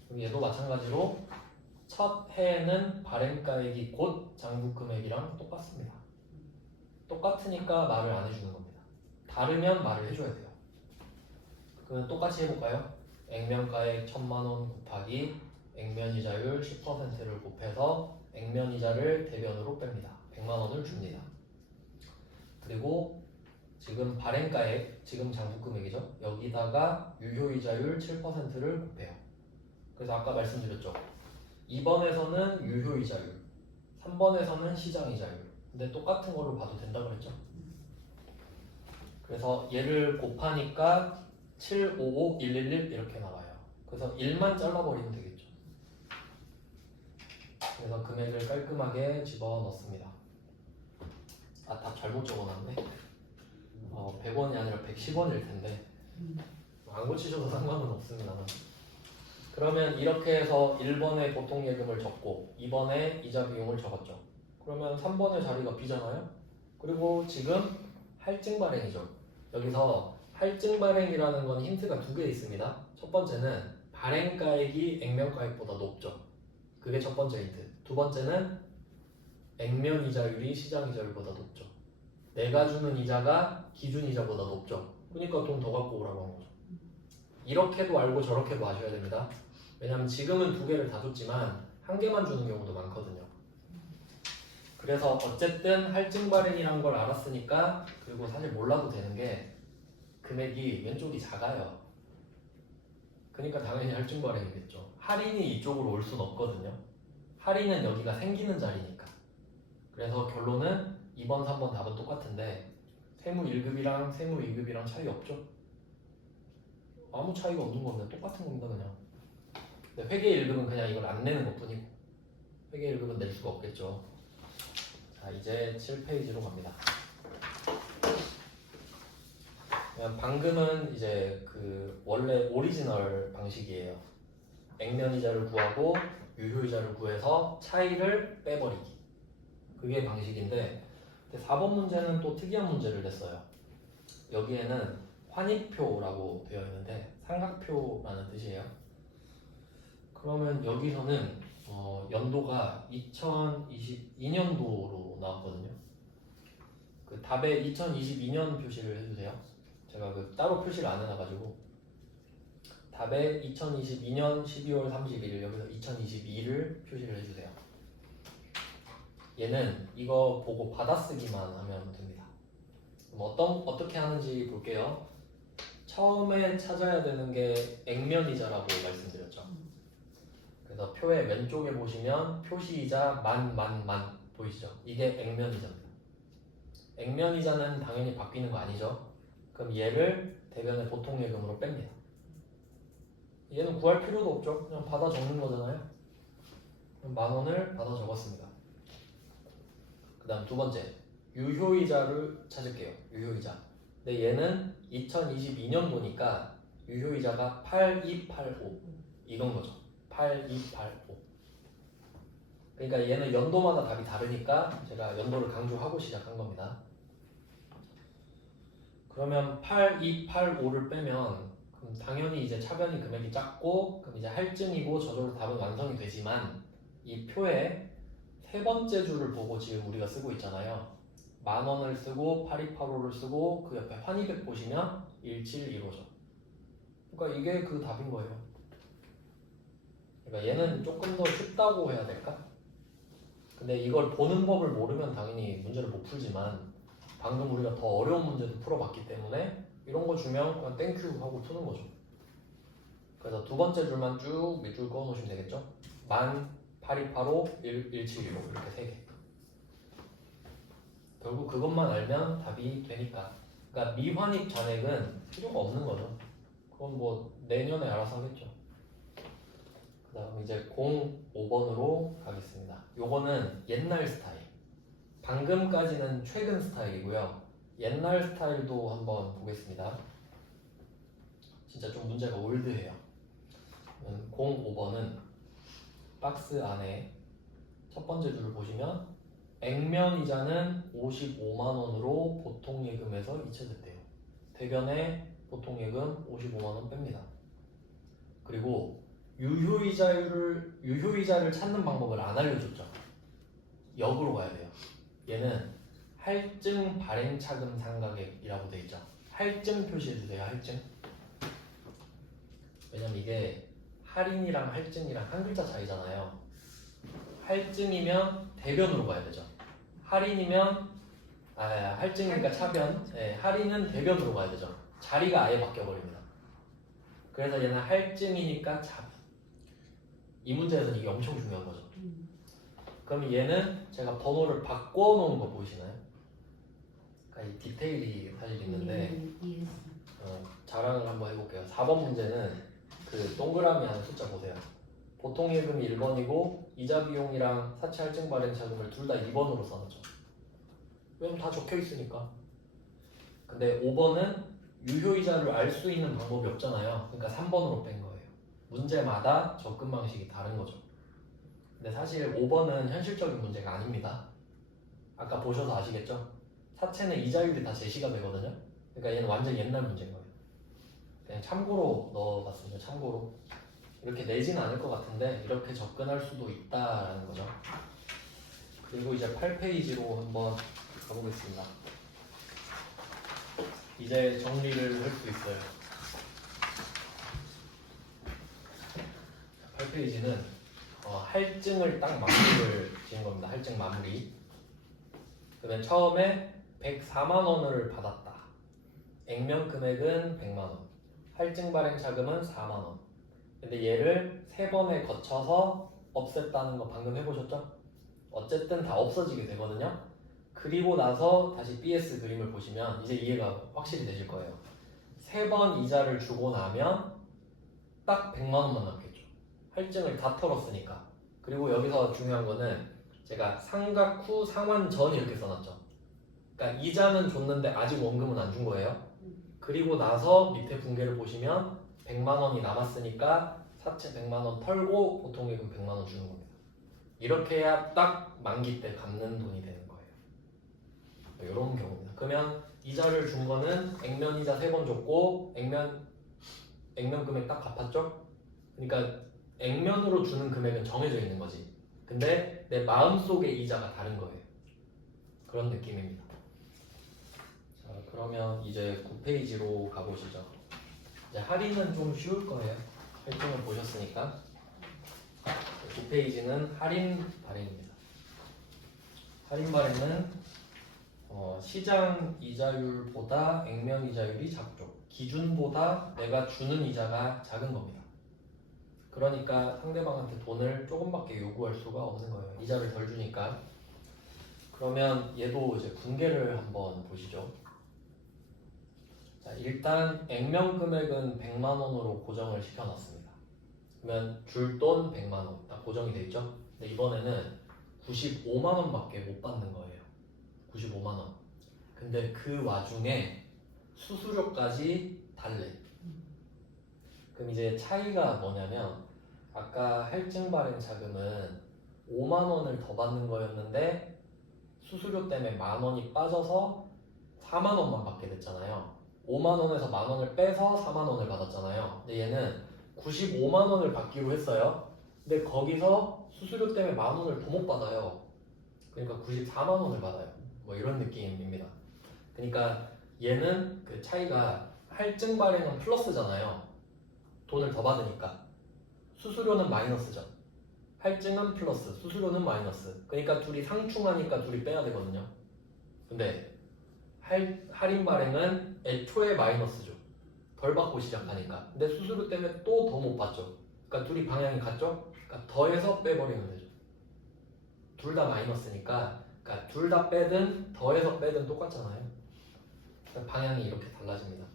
그럼 얘도 마찬가지로 첫 해에는 발행가액이 곧 장부금액이랑 똑같습니다. 똑같으니까 말을 안 해주는 겁니다. 다르면 말을 해줘야 돼요. 그러면 똑같이 해볼까요? 액면가액 1000만원 곱하기 액면이자율 10%를 곱해서 액면이자를 대변으로 뺍니다. 100만원을 줍니다. 그리고 지금 발행가액, 지금 장부금액이죠. 여기다가 유효이자율 7%를 곱해요. 그래서 아까 말씀드렸죠. 2번에서는 유효이자율, 3번에서는 시장이자율. 근데 똑같은 걸로 봐도 된다고 그랬죠. 그래서 얘를 곱하니까 755111 이렇게 나와요. 그래서 1만 잘라버리면 되겠죠. 그래서 금액을 깔끔하게 집어넣습니다. 아, 답 잘못 적어놨네. 100원이 아니라 110원일 텐데 안 고치셔도 상관은 없습니다. 그러면 이렇게 해서 1번에 보통예금을 적고 2번에 이자 비용을 적었죠. 그러면 3번의 자리가 B잖아요. 그리고 지금 할증 발행이죠. 여기서 할증 발행이라는 건 힌트가 두 개 있습니다. 첫 번째는 발행가액이 액면가액보다 높죠. 그게 첫 번째 힌트. 두 번째는 액면이자율이 시장이자율보다 높죠. 내가 주는 이자가 기준이자보다 높죠. 그러니까 돈 더 갖고 오라고 하는 거죠. 이렇게도 알고 저렇게도 아셔야 됩니다. 왜냐하면 지금은 두 개를 다 줬지만 한 개만 주는 경우도 많거든요. 그래서 어쨌든 할증 발행이란 걸 알았으니까, 그리고 사실 몰라도 되는 게 금액이 왼쪽이 작아요. 그러니까 당연히 할증 발행이겠죠. 할인이 이쪽으로 올 수는 없거든요. 할인은 여기가 생기는 자리니까. 그래서 결론은 2번, 3번 답은 똑같은데 세무 1급이랑 세무 2급이랑 차이 없죠? 아무 차이가 없는 겁니다. 똑같은 겁니다, 그냥. 근데 회계 1급은 그냥 이걸 안 내는 것 뿐이고 회계 1급은 낼 수가 없겠죠. 자, 이제 7페이지로 갑니다. 방금은 이제 그 원래 오리지널 방식이에요. 액면이자를 구하고 유효이자를 구해서 차이를 빼버리기. 그게 방식인데 4번 문제는 또 특이한 문제를 냈어요. 여기에는 환입표라고 되어 있는데 삼각표라는 뜻이에요. 그러면 여기서는 연도가 2022년도로 나왔거든요. 그 답에 2022년 표시를 해주세요. 제가 그 따로 표시를 안 해놔가지고 답에 2022년 12월 31일 여기서 2022를 표시를 해주세요. 얘는 이거 보고 받아쓰기만 하면 됩니다. 그럼 어떻게 하는지 볼게요. 처음에 찾아야 되는 게 액면이자라고 말씀드렸죠. 그래서 표의 왼쪽에 보시면 표시이자 만 보이시죠? 이게 액면이자입니다. 액면이자는 당연히 바뀌는 거 아니죠? 그럼 얘를 대변의 보통예금으로 뺍니다. 얘는 구할 필요도 없죠. 그냥 받아 적는 거잖아요. 그럼 10,000원을 받아 적었습니다. 그 다음 두 번째 유효이자를 찾을게요. 유효이자. 근데 얘는 2022년도니까 유효이자가 8285 이건 거죠. 8285. 그러니까 얘는 연도마다 답이 다르니까 제가 연도를 강조하고 시작한 겁니다. 그러면 8285를 빼면 그럼 당연히 이제 차변이 금액이 작고 그럼 이제 할증이고 저절로 답은 완성이 되지만 이 표에 세 번째 줄을 보고 지금 우리가 쓰고 있잖아요. 10,000원을 쓰고 8285를 쓰고 그 옆에 환희백 보시면 1715죠. 그러니까 이게 그 답인 거예요. 그러니까 얘는 조금 더 쉽다고 해야 될까? 근데 이걸 보는 법을 모르면 당연히 문제를 못 풀지만 방금 우리가 더 어려운 문제도 풀어봤기 때문에 이런 거 주면 그냥 땡큐 하고 푸는 거죠. 그래서 두 번째 줄만 쭉 밑줄 그어 놓으시면 되겠죠? 8285, 1715 이렇게 세 개. 결국 그것만 알면 답이 되니까. 그러니까 미환입 잔액은 필요가 없는 거죠. 그건 뭐 내년에 알아서 하겠죠. 그 다음 이제 05번으로 가겠습니다. 요거는 옛날 스타일. 방금까지는 최근 스타일이고요. 옛날 스타일도 한번 보겠습니다. 진짜 좀 문제가 올드해요. 05번은 박스 안에 첫 번째 줄을 보시면 액면 이자는 55만원으로 보통예금에서 이체됐대요. 대변에 보통예금 55만원 뺍니다. 그리고 유효이자를 찾는 방법을 안 알려줬죠. 역으로 가야 돼요. 얘는 할증 발행차금 상각액이라고 돼 있죠. 할증 표시해주세요. 할증. 왜냐면 이게 할인이랑 할증이랑 한 글자 차이잖아요. 할증이면 대변으로 가야 되죠. 할증이니까 차변. 네, 할인은 대변으로 가야 되죠. 자리가 아예 바뀌어버립니다. 그래서 얘는 할증이니까 차변. 이 문제에서는 이게 엄청 중요한 거죠. 그럼 얘는 제가 번호를 바꿔놓은 거 보이시나요? 그러니까 이 디테일이 사실 있는데 자랑을 한번 해볼게요. 4번 문제는 그 동그라미 안에 숫자 보세요. 보통예금이 1번이고 이자 비용이랑 사채 할증 발행 자금을 둘 다 2번으로 써놨죠. 왜냐면 다 적혀 있으니까. 근데 5번은 유효이자를 알 수 있는 방법이 없잖아요. 그러니까 3번으로 뺀 거예요. 문제마다 접근 방식이 다른 거죠. 근데 사실 5번은 현실적인 문제가 아닙니다. 아까 보셔서 아시겠죠? 사채는 이자율이 다 제시가 되거든요. 그러니까 얘는 완전 옛날 문제인 거예요. 그냥 참고로 넣어봤습니다. 참고로. 이렇게 내진 않을 것 같은데 이렇게 접근할 수도 있다라는 거죠. 그리고 이제 8페이지로 한번 가보겠습니다. 이제 정리를 할 수 있어요. 8페이지는 할증을 딱 마무리를 지은 겁니다. 할증 마무리. 그러면 처음에 104만원을 받았다. 액면 금액은 100만원. 할증 발행 차금은 4만원. 근데 얘를 3번에 거쳐서 없앴다는 거 방금 해보셨죠? 어쨌든 다 없어지게 되거든요. 그리고 나서 다시 BS 그림을 보시면 이제 이해가 확실히 되실 거예요. 3번 이자를 주고 나면 딱 100만원만 남겠죠. 할증을 다 털었으니까. 그리고 여기서 중요한 거는 제가 상각 후 상환 전 이렇게 써놨죠. 그러니까 이자는 줬는데 아직 원금은 안 준 거예요. 그리고 나서 밑에 분계를 보시면 100만원이 남았으니까 사채 100만원 털고 보통예금 100만원 주는 겁니다. 이렇게 해야 딱 만기 때 갚는 돈이 되는 거예요. 이런 경우입니다. 그러면 이자를 준 거는 액면 이자 3번 줬고 액면 금액 딱 갚았죠? 그러니까 액면으로 주는 금액은 정해져 있는 거지. 근데 내 마음속의 이자가 다른 거예요. 그런 느낌입니다. 자, 그러면 이제 9페이지로 가보시죠. 이제 할인은 좀 쉬울 거예요. 활동을 보셨으니까. 9페이지는 할인 발행입니다. 할인 발행은 시장 이자율보다 액면 이자율이 작죠. 기준보다 내가 주는 이자가 작은 겁니다. 그러니까 상대방한테 돈을 조금밖에 요구할 수가 없는 거예요. 이자를 덜 주니까. 그러면 얘도 이제 분계를 한번 보시죠. 자, 일단 액면 금액은 100만 원으로 고정을 시켜놨습니다. 그러면 줄 돈 100만 원 딱 고정이 돼 있죠. 근데 이번에는 95만 원밖에 못 받는 거예요. 95만 원. 근데 그 와중에 수수료까지 달래. 그럼 이제 차이가 뭐냐면 아까 할증 발행 자금은 5만 원을 더 받는 거였는데 수수료 때문에 만 원이 빠져서 4만 원만 받게 됐잖아요. 5만 원에서 만 원을 빼서 4만 원을 받았잖아요. 근데 얘는 95만 원을 받기로 했어요. 근데 거기서 수수료 때문에 만 원을 더 못 받아요. 그러니까 94만 원을 받아요. 뭐 이런 느낌입니다. 그러니까 얘는 그 차이가 할증 발행은 플러스잖아요. 돈을 더 받으니까. 수수료는 마이너스죠. 할증은 플러스, 수수료는 마이너스. 그러니까 둘이 상충하니까 둘이 빼야 되거든요. 근데 할인 발행은 애초에 마이너스죠. 덜 받고 시작하니까. 근데 수수료 때문에 또 더 못 받죠. 그러니까 둘이 방향이 같죠? 그러니까 더해서 빼버리면 되죠. 둘 다 마이너스니까 그러니까 둘 다 빼든 더해서 빼든 똑같잖아요. 그러니까 방향이 이렇게 달라집니다.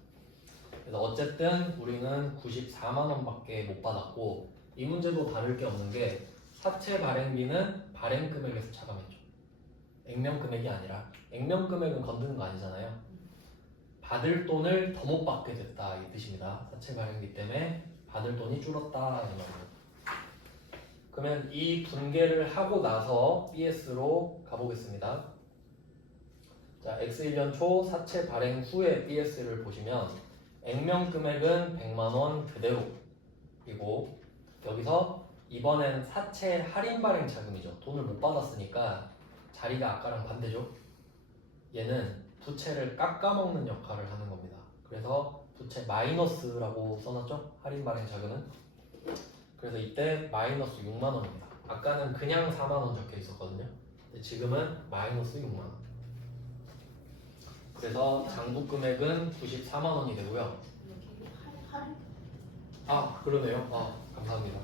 그래서 어쨌든 우리는 94만 원밖에 못 받았고 이 문제도 다를 게 없는 게 사채 발행비는 발행 금액에서 차감했죠. 액면 금액이 아니라 액면 금액은 건드는 거 아니잖아요. 받을 돈을 더 못 받게 됐다 이 뜻입니다. 사채 발행비 때문에 받을 돈이 줄었다 이 말이에요. 그러면 이 분계를 하고 나서 BS로 가보겠습니다. 자, X1년 초 사채 발행 후에 BS를 보시면 액면 금액은 100만 원 그대로이고 여기서 이번엔 사채 할인 발행 자금이죠. 돈을 못 받았으니까 자리가 아까랑 반대죠. 얘는 부채를 깎아먹는 역할을 하는 겁니다. 그래서 부채 마이너스라고 써놨죠. 할인 발행 자금은. 그래서 이때 마이너스 6만 원입니다. 아까는 그냥 4만 원 적혀 있었거든요. 근데 지금은 마이너스 6만 원. 그래서 장부 금액은 94만 원이 되고요. 여기 할인? 아 그러네요. 아 감사합니다.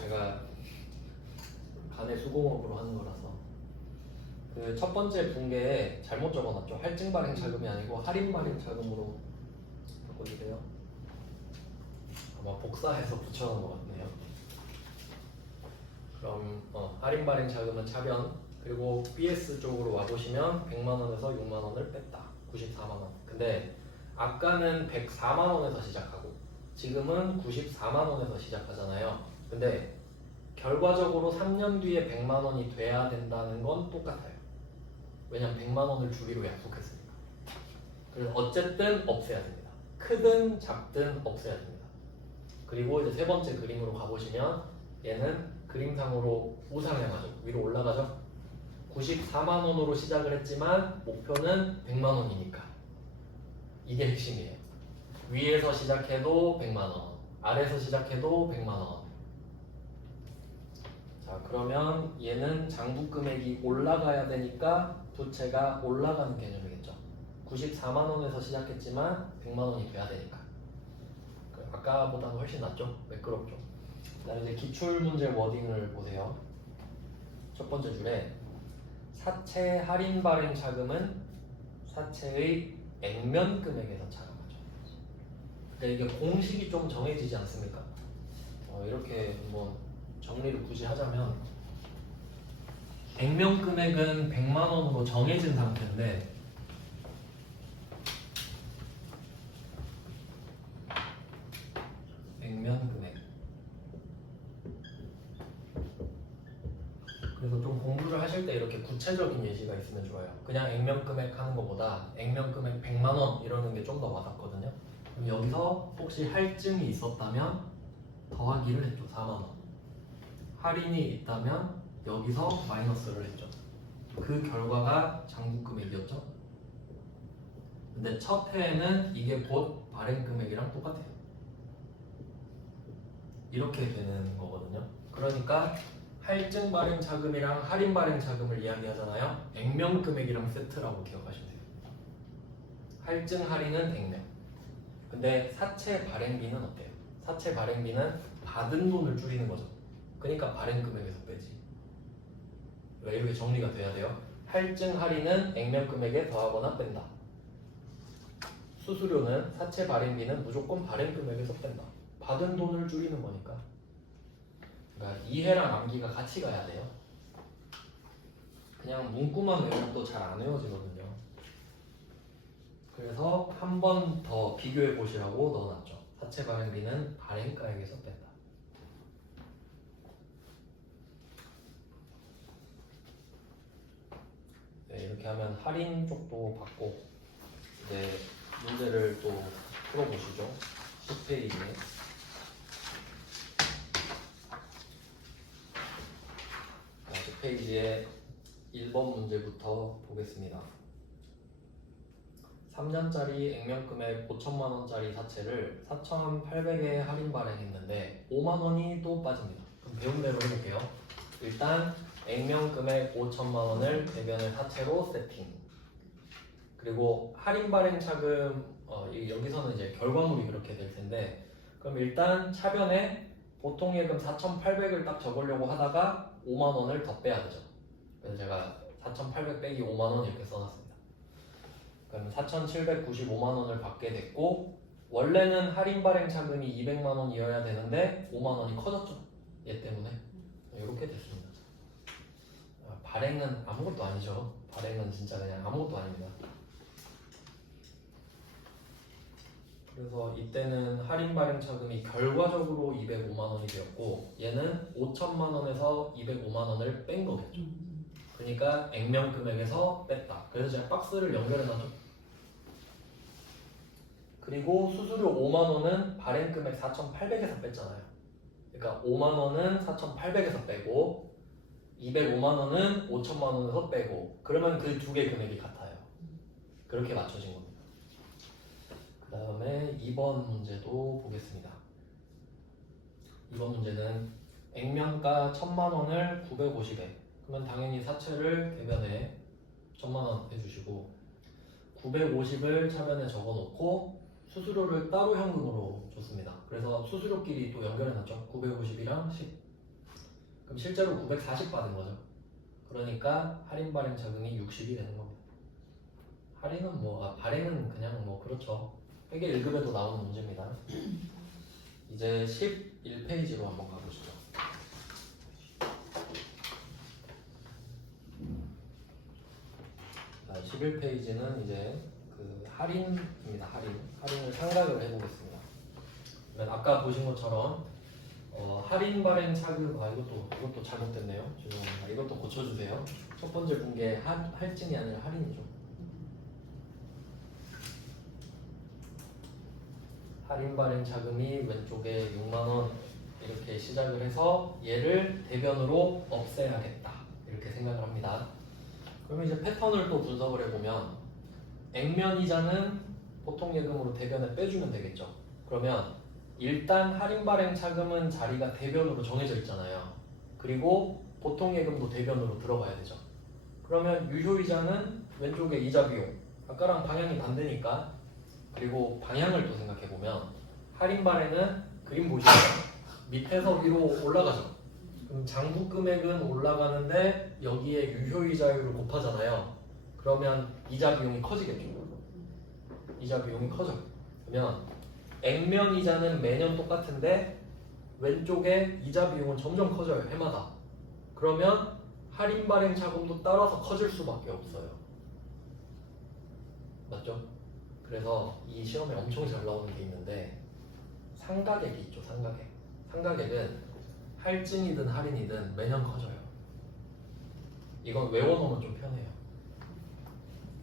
제가 간의 수공업으로 하는 거라서 그 첫 번째 분계에 잘못 적어놨죠. 할증 발행 자금이 아니고 할인 발행 자금으로 바꿔주세요. 아마 복사해서 붙여놓은 것 같네요. 그럼 할인 발행 자금은 차변 그리고 BS 쪽으로 와보시면 100만 원에서 6만 원을 뺐다. 94만 원. 근데 아까는 104만 원에서 시작하고 지금은 94만 원에서 시작하잖아요. 근데 결과적으로 3년 뒤에 100만 원이 돼야 된다는 건 똑같아요. 왜냐면 100만 원을 주기로 약속했으니까. 그래서 어쨌든 없애야 됩니다. 크든 작든 없애야 됩니다. 그리고 이제 세 번째 그림으로 가보시면 얘는 그림상으로 우상향하죠. 위로 올라가죠. 94만 원으로 시작을 했지만 목표는 100만 원이니까. 이게 핵심이에요. 위에서 시작해도 100만 원, 아래에서 시작해도 100만 원. 자, 그러면 얘는 장부 금액이 올라가야 되니까 부채가 올라가는 개념이겠죠. 94만 원에서 시작했지만 100만 원이 돼야 되니까. 아까보다는 훨씬 낫죠? 매끄럽죠? 그다음에 이제 기출문제 워딩을 보세요. 첫 번째 줄에 사채 할인 발행 자금은 사채의 액면 금액에서 차감하죠. 그러니까 이게 공식이 좀 정해지지 않습니까? 이렇게 뭐 정리를 굳이 하자면 액면 금액은 100만 원으로 정해진 상태인데 액면 금액. 그래서 좀 공부를 하실 때 이렇게 구체적인 예시가 있으면 좋아요. 그냥 액면 금액 하는 것보다 액면 금액 100만 원 이러는 게 좀 더 와닿거든요. 그럼 여기서 혹시 할증이 있었다면 더하기를 했죠. 4만 원. 할인이 있다면 여기서 마이너스를 했죠. 그 결과가 장부 금액이었죠. 근데 첫 해에는 이게 곧 발행 금액이랑 똑같아요. 이렇게 되는 거거든요. 그러니까 할증 발행 자금이랑 할인 발행 자금을 이야기하잖아요. 액면 금액이랑 세트라고 기억하시면 돼요. 할증 할인은 액면. 근데 사채 발행비는 어때요? 사채 발행비는 받은 돈을 줄이는 거죠. 그러니까 발행 금액에서 빼지. 왜 이렇게 정리가 돼야 돼요? 할증 할인은 액면 금액에 더하거나 뺀다. 수수료는 사채 발행비는 무조건 발행 금액에서 뺀다. 받은 돈을 줄이는 거니까. 그러니까 이해랑 암기가 같이 가야 돼요. 그냥 문구만 외우면 또 잘 안 외워지거든요. 그래서 한 번 더 비교해 보시라고 넣어놨죠. 사채 발행비는 발행가액에서 뺀다. 네, 이렇게 하면 할인 쪽도 받고 이제 문제를 또 풀어보시죠. 10페이지에. 자, 10페이지에 1번 문제부터 보겠습니다. 3년짜리 액면금액 5천만원짜리 사채를 4,800에 할인 발행했는데 5만원이 또 빠집니다. 그럼 배운 대로 해볼게요. 일단 액면금액 5천만원을 대변을 사채로 세팅. 그리고 할인 발행 차금 여기서는 이제 결과물이 그렇게 될 텐데, 그럼 일단 차변에 보통 예금 4,800을 딱 적으려고 하다가 5만 원을 더 빼야 되죠. 그래서 제가 4,800 빼기 5만 원 이렇게 써놨습니다. 그럼 4,795만 원을 받게 됐고, 원래는 할인 발행 차금이 200만 원이어야 되는데 5만 원이 커졌죠. 얘 때문에 이렇게 됐습니다. 발행은 아무것도 아니죠. 발행은 진짜 그냥 아무것도 아닙니다. 그래서 이때는 할인 발행 차금이 결과적으로 205만 원이 되었고, 얘는 5천만 원에서 205만 원을 뺀 거겠죠. 그러니까 액면 금액에서 뺐다. 그래서 제가 박스를 연결해놨죠. 그리고 수수료 5만 원은 발행 금액 4,800에서 뺐잖아요. 그러니까 5만 원은 4,800에서 빼고 205만 원은 5천만 원에서 빼고, 그러면 그 두 개 금액이 같아요. 그렇게 맞춰진 겁니다. 그 다음에 2번 문제도 보겠습니다. 2번 문제는 액면가 1,000만 원을 950에, 그러면 당연히 사채를 대변에 1,000만 원 해주시고 950을 차변에 적어놓고 수수료를 따로 현금으로 줬습니다. 그래서 수수료끼리 또 연결해놨죠. 950이랑 10. 그럼 실제로 940 받은 거죠. 그러니까 할인 발행 자금이 60이 되는 겁니다. 할인은 발행은 그냥 그렇죠. 회계 1급에도 나오는 문제입니다. 이제 11페이지로 한번 가보시죠. 자, 11페이지는 이제 그 할인입니다. 할인을 생각을 해보겠습니다. 그러면 아까 보신 것처럼 할인 발행 차금, 이것도 잘못됐네요. 죄송합니다. 이것도 고쳐주세요. 첫 번째 본 게 할증이 아니라 할인이죠. 할인 발행 자금이 왼쪽에 6만 원 이렇게 시작을 해서 얘를 대변으로 없애야겠다 이렇게 생각을 합니다. 그러면 이제 패턴을 또 분석을 해보면 액면 이자는 보통 예금으로 대변에 빼주면 되겠죠. 그러면 일단 할인 발행 차금은 자리가 대변으로 정해져 있잖아요. 그리고 보통 예금도 대변으로 들어가야 되죠. 그러면 유효이자는 왼쪽에 이자 비용, 아까랑 방향이 반대니까. 그리고 방향을 또 생각해보면 할인 발행은 그림 보시면 밑에서 위로 올라가죠. 그럼 장부 금액은 올라가는데 여기에 유효이자율을 곱하잖아요. 그러면 이자 비용이 커지겠죠. 이자 비용이 커져. 그러면 액면 이자는 매년 똑같은데 왼쪽에 이자 비용은 점점 커져요. 해마다. 그러면 할인 발행 자금도 따라서 커질 수밖에 없어요. 맞죠? 그래서 이 시험에 엄청 잘 나오는 게 있는데 상가액이 있죠. 상가액. 상가액은 할증이든 할인이든 매년 커져요. 이건 외워놓으면 좀 편해요.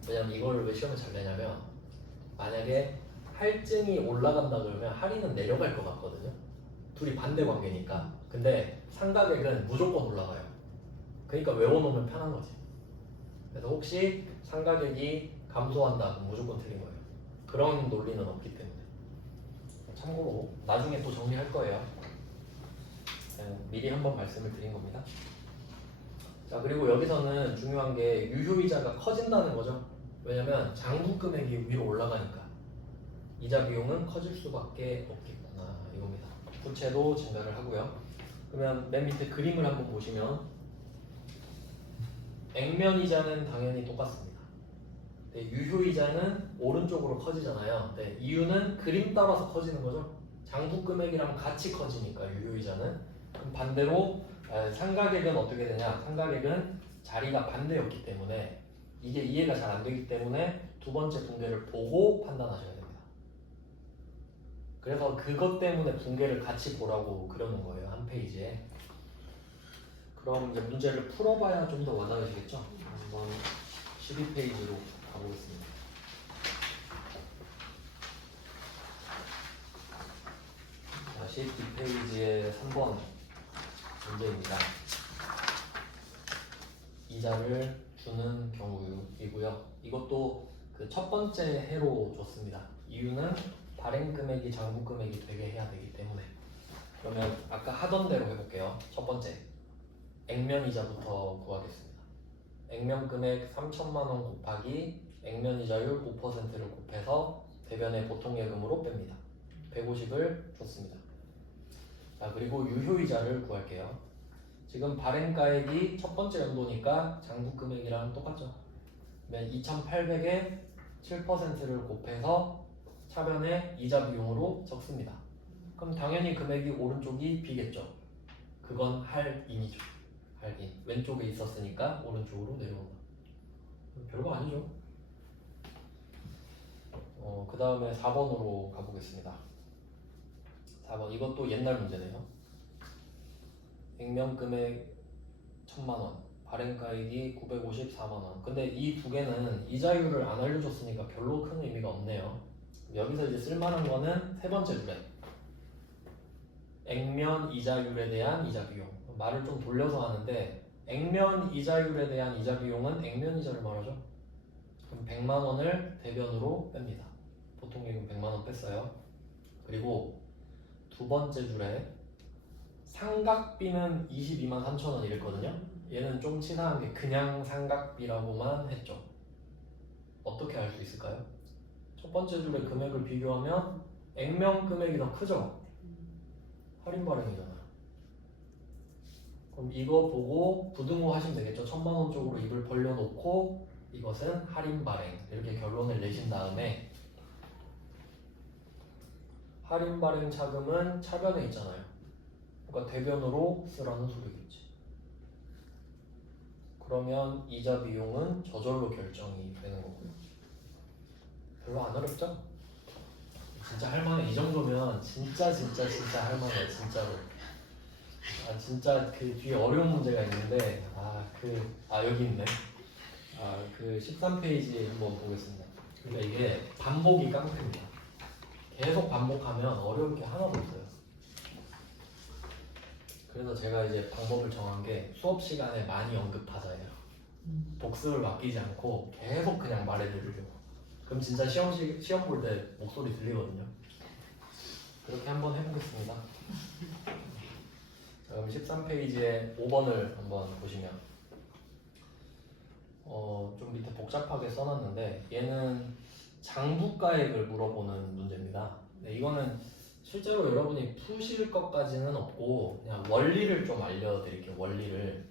왜냐면 이걸 왜 시험에 잘 내냐면 만약에 할증이 올라간다 그러면 할인은 내려갈 것 같거든요. 둘이 반대 관계니까. 근데 상가액은 무조건 올라가요. 그러니까 외워놓으면 편한 거지. 그래서 혹시 상가액이 감소한다 그럼 무조건 틀린 거예요. 그런 논리는 없기 때문에. 참고로 나중에 또 정리할 거예요. 미리 한번 말씀을 드린 겁니다. 자, 그리고 여기서는 중요한 게 유효이자가 커진다는 거죠. 왜냐면 장부 금액이 위로 올라가니까 이자 비용은 커질 수밖에 없겠구나 이겁니다. 부채도 증가를 하고요. 그러면 맨 밑에 그림을 한번 보시면 액면이자는 당연히 똑같습니다. 근데 유효이자는 오른쪽으로 커지잖아요. 근데 이유는 그림 따라서 커지는 거죠. 장부 금액이랑 같이 커지니까 유효이자는. 그럼 반대로 상가액은 어떻게 되냐? 상가액은 자리가 반대였기 때문에 이게 이해가 잘 안 되기 때문에 두 번째 붕괴를 보고 판단하셔야 됩니다. 그래서 그것 때문에 붕괴를 같이 보라고 그려놓은 거예요. 한 페이지에. 그럼 이제 문제를 풀어봐야 좀 더 와닿으시겠죠? 한번 12페이지로 가보겠습니다. 자, 12페이지의 3번 문제입니다. 이자를 주는 경우이고요. 이것도 그 첫 번째 해로 줬습니다. 이유는 발행 금액이 장부 금액이 되게 해야 되기 때문에. 그러면 아까 하던 대로 해볼게요. 첫 번째 액면 이자부터 구하겠습니다. 액면 금액 3천만 원 곱하기 액면 이자율 5%를 곱해서 대변의 보통 예금으로 뺍니다. 150을 줬습니다. 자, 그리고 유효이자를 구할게요. 지금 발행가액이 첫 번째 연도니까 장부 금액이랑 똑같죠. 그러면 2,800에 7%를 곱해서 차변의 이자 비용으로 적습니다. 그럼 당연히 금액이 오른쪽이 B겠죠. 그건 할인이죠. 할인. 왼쪽에 있었으니까 오른쪽으로 내려온다. 별거 아니죠. 그 다음에 4번으로 가보겠습니다. 4번 이것도 옛날 문제네요. 액면 금액 1,000만원, 발행가액이 954만원. 근데 이 두 개는 이자율을 안 알려줬으니까 별로 큰 의미가 없네요. 여기서 이제 쓸만한 거는 세 번째 줄에 액면 이자율에 대한 이자 비용. 말을 좀 돌려서 하는데 액면 이자율에 대한 이자 비용은 액면 이자를 말하죠. 그럼 100만 원을 대변으로 뺍니다. 보통 예금 100만 원 뺐어요. 그리고 두 번째 줄에 상각비는 22만 3천 원 이랬거든요. 얘는 좀 치사한 게 그냥 상각비라고만 했죠. 어떻게 알 수 있을까요? 첫 번째 줄의 금액을 비교하면 액면 금액이 더 크죠? 할인 발행이잖아요. 그럼 이거 보고 부등호 하시면 되겠죠. 1,000만 원 쪽으로 입을 벌려놓고 이것은 할인 발행 이렇게 결론을 내신 다음에 할인 발행 차금은 차변에 있잖아요. 그러니까 대변으로 쓰라는 소리겠지. 그러면 이자 비용은 저절로 결정이 되는 거고요. 별로 안 어렵죠? 진짜 할만해. 이 정도면 진짜 할만해. 진짜로. 진짜 그 뒤에 어려운 문제가 있는데 여기 있네. 그 13페이지 한번 보겠습니다. 그러니까 이게 반복이 깡패입니다. 계속 반복하면 어려울 게 하나도 없어요. 그래서 제가 이제 방법을 정한 게 수업 시간에 많이 언급하자예요. 복습을 맡기지 않고 계속 그냥 말해드리려고. 그럼 진짜 시험 볼 때 목소리 들리거든요. 그렇게 한번 해보겠습니다. 그럼 13페이지에 5번을 한번 보시면 좀 밑에 복잡하게 써놨는데 얘는 장부가액을 물어보는 문제입니다. 네, 이거는 실제로 여러분이 푸실 것까지는 없고 그냥 원리를 좀 알려드릴게요. 원리를.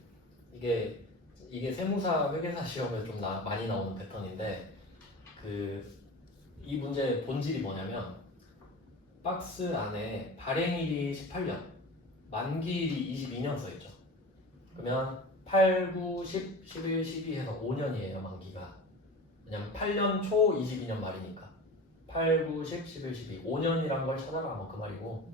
이게 세무사 회계사 시험에 좀 많이 나오는 패턴인데 이 문제의 본질이 뭐냐면 박스 안에 발행일이 18년, 만기일이 22년 써있죠. 그러면 8, 9, 10, 11, 12 해서 5년이에요 만기가. 왜냐면 8년 초 22년 말이니까 8, 9, 10, 11, 12 5년이란 걸 찾아라 뭐 그 말이고.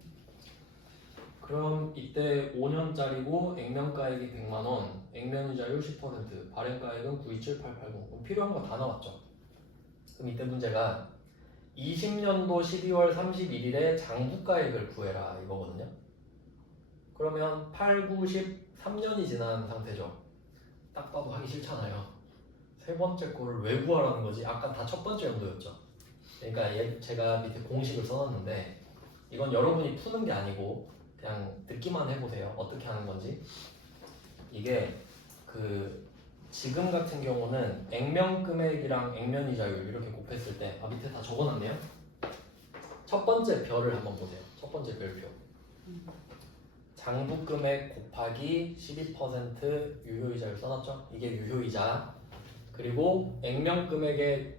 그럼 이때 5년짜리고 액면가액이 100만원, 액면이자율 10%, 발행가액은 927880. 그럼 필요한 거 다 나왔죠. 그럼 이때 문제가 20년도 12월 31일에 장부가액을 구해라 이거거든요. 그러면 8, 9, 10, 3년이 지난 상태죠. 딱 봐도 하기 싫잖아요. 세 번째 거를 왜 구하라는 거지? 아까 다 첫 번째 용도였죠. 그러니까 제가 밑에 공식을 써놨는데 이건 여러분이 푸는 게 아니고 그냥 듣기만 해보세요. 어떻게 하는 건지. 이게 그 지금 같은 경우는 액면 금액이랑 액면 이자율 이렇게 곱했을 때 밑에 다 적어놨네요. 첫 번째 별을 한번 보세요. 첫 번째 별표. 장부 금액 곱하기 12% 유효이자율 써놨죠? 이게 유효이자. 그리고 액면 금액의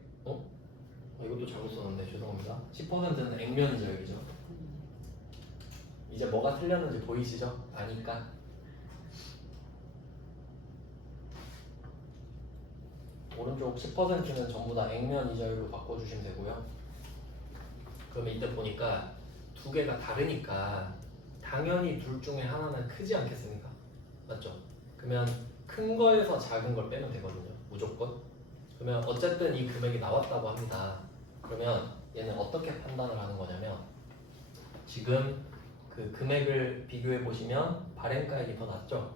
이것도 잘못 썼는데 죄송합니다. 10%는 액면 이자율이죠. 이제 뭐가 틀렸는지 보이시죠? 아니까. 오른쪽 10%는 전부 다 액면 이자율로 바꿔주시면 되고요. 그러면 이때 보니까 두 개가 다르니까 당연히 둘 중에 하나는 크지 않겠습니까? 맞죠? 그러면 큰 거에서 작은 걸 빼면 되거든요. 무조건. 그러면 어쨌든 이 금액이 나왔다고 합니다. 그러면 얘는 어떻게 판단을 하는 거냐면 지금 그 금액을 비교해 보시면 발행가액이 더 낮죠?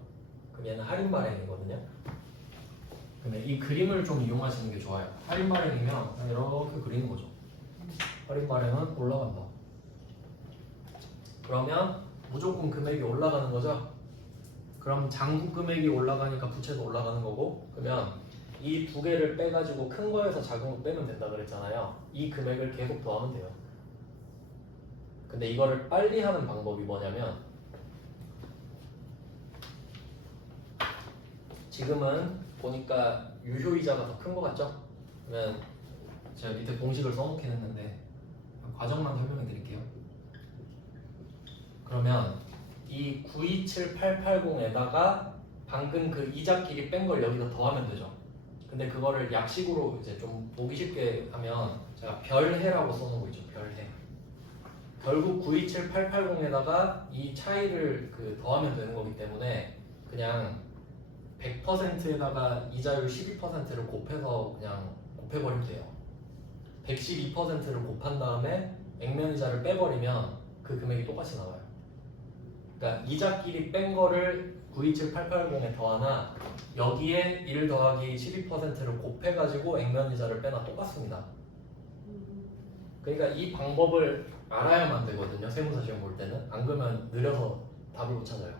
그럼 얘는 할인 발행이거든요. 그러면 이 그림을 좀 이용하시는 게 좋아요. 할인 발행이면 그냥 이렇게 그리는 거죠. 할인 발행은 올라간다. 그러면 무조건 금액이 올라가는 거죠. 그럼 장부 금액이 올라가니까 부채도 올라가는 거고, 그러면 이 두 개를 빼가지고 큰 거에서 작은 거 빼면 된다 그랬잖아요. 이 금액을 계속 더하면 돼요. 근데 이거를 빨리 하는 방법이 뭐냐면 지금은 보니까 유효이자가 더 큰 거 같죠? 그러면 제가 밑에 공식을 써놓긴 했는데 과정만 설명해 드릴게요. 그러면 이 927880에다가 방금 그 이자끼리 뺀 걸 여기다 더하면 되죠. 근데 그거를 약식으로 이제 좀 보기 쉽게 하면 제가 별해라고 써놓은 거 있죠. 별해. 결국 927880에다가 이 차이를 그 더하면 되는 거기 때문에 그냥 100%에다가 이자율 12%를 곱해서 그냥 곱해버리면 돼요. 112%를 곱한 다음에 액면이자를 빼버리면 그 금액이 똑같이 나와요. 그러니까 이자끼리 뺀 거를 927880에 더하나 여기에 1 더하기 12%를 곱해가지고 액면이자를 빼나 똑같습니다. 그러니까 이 방법을 알아야만 되거든요. 세무사 시험 볼 때는. 안 그러면 느려서 답을 못 찾아요.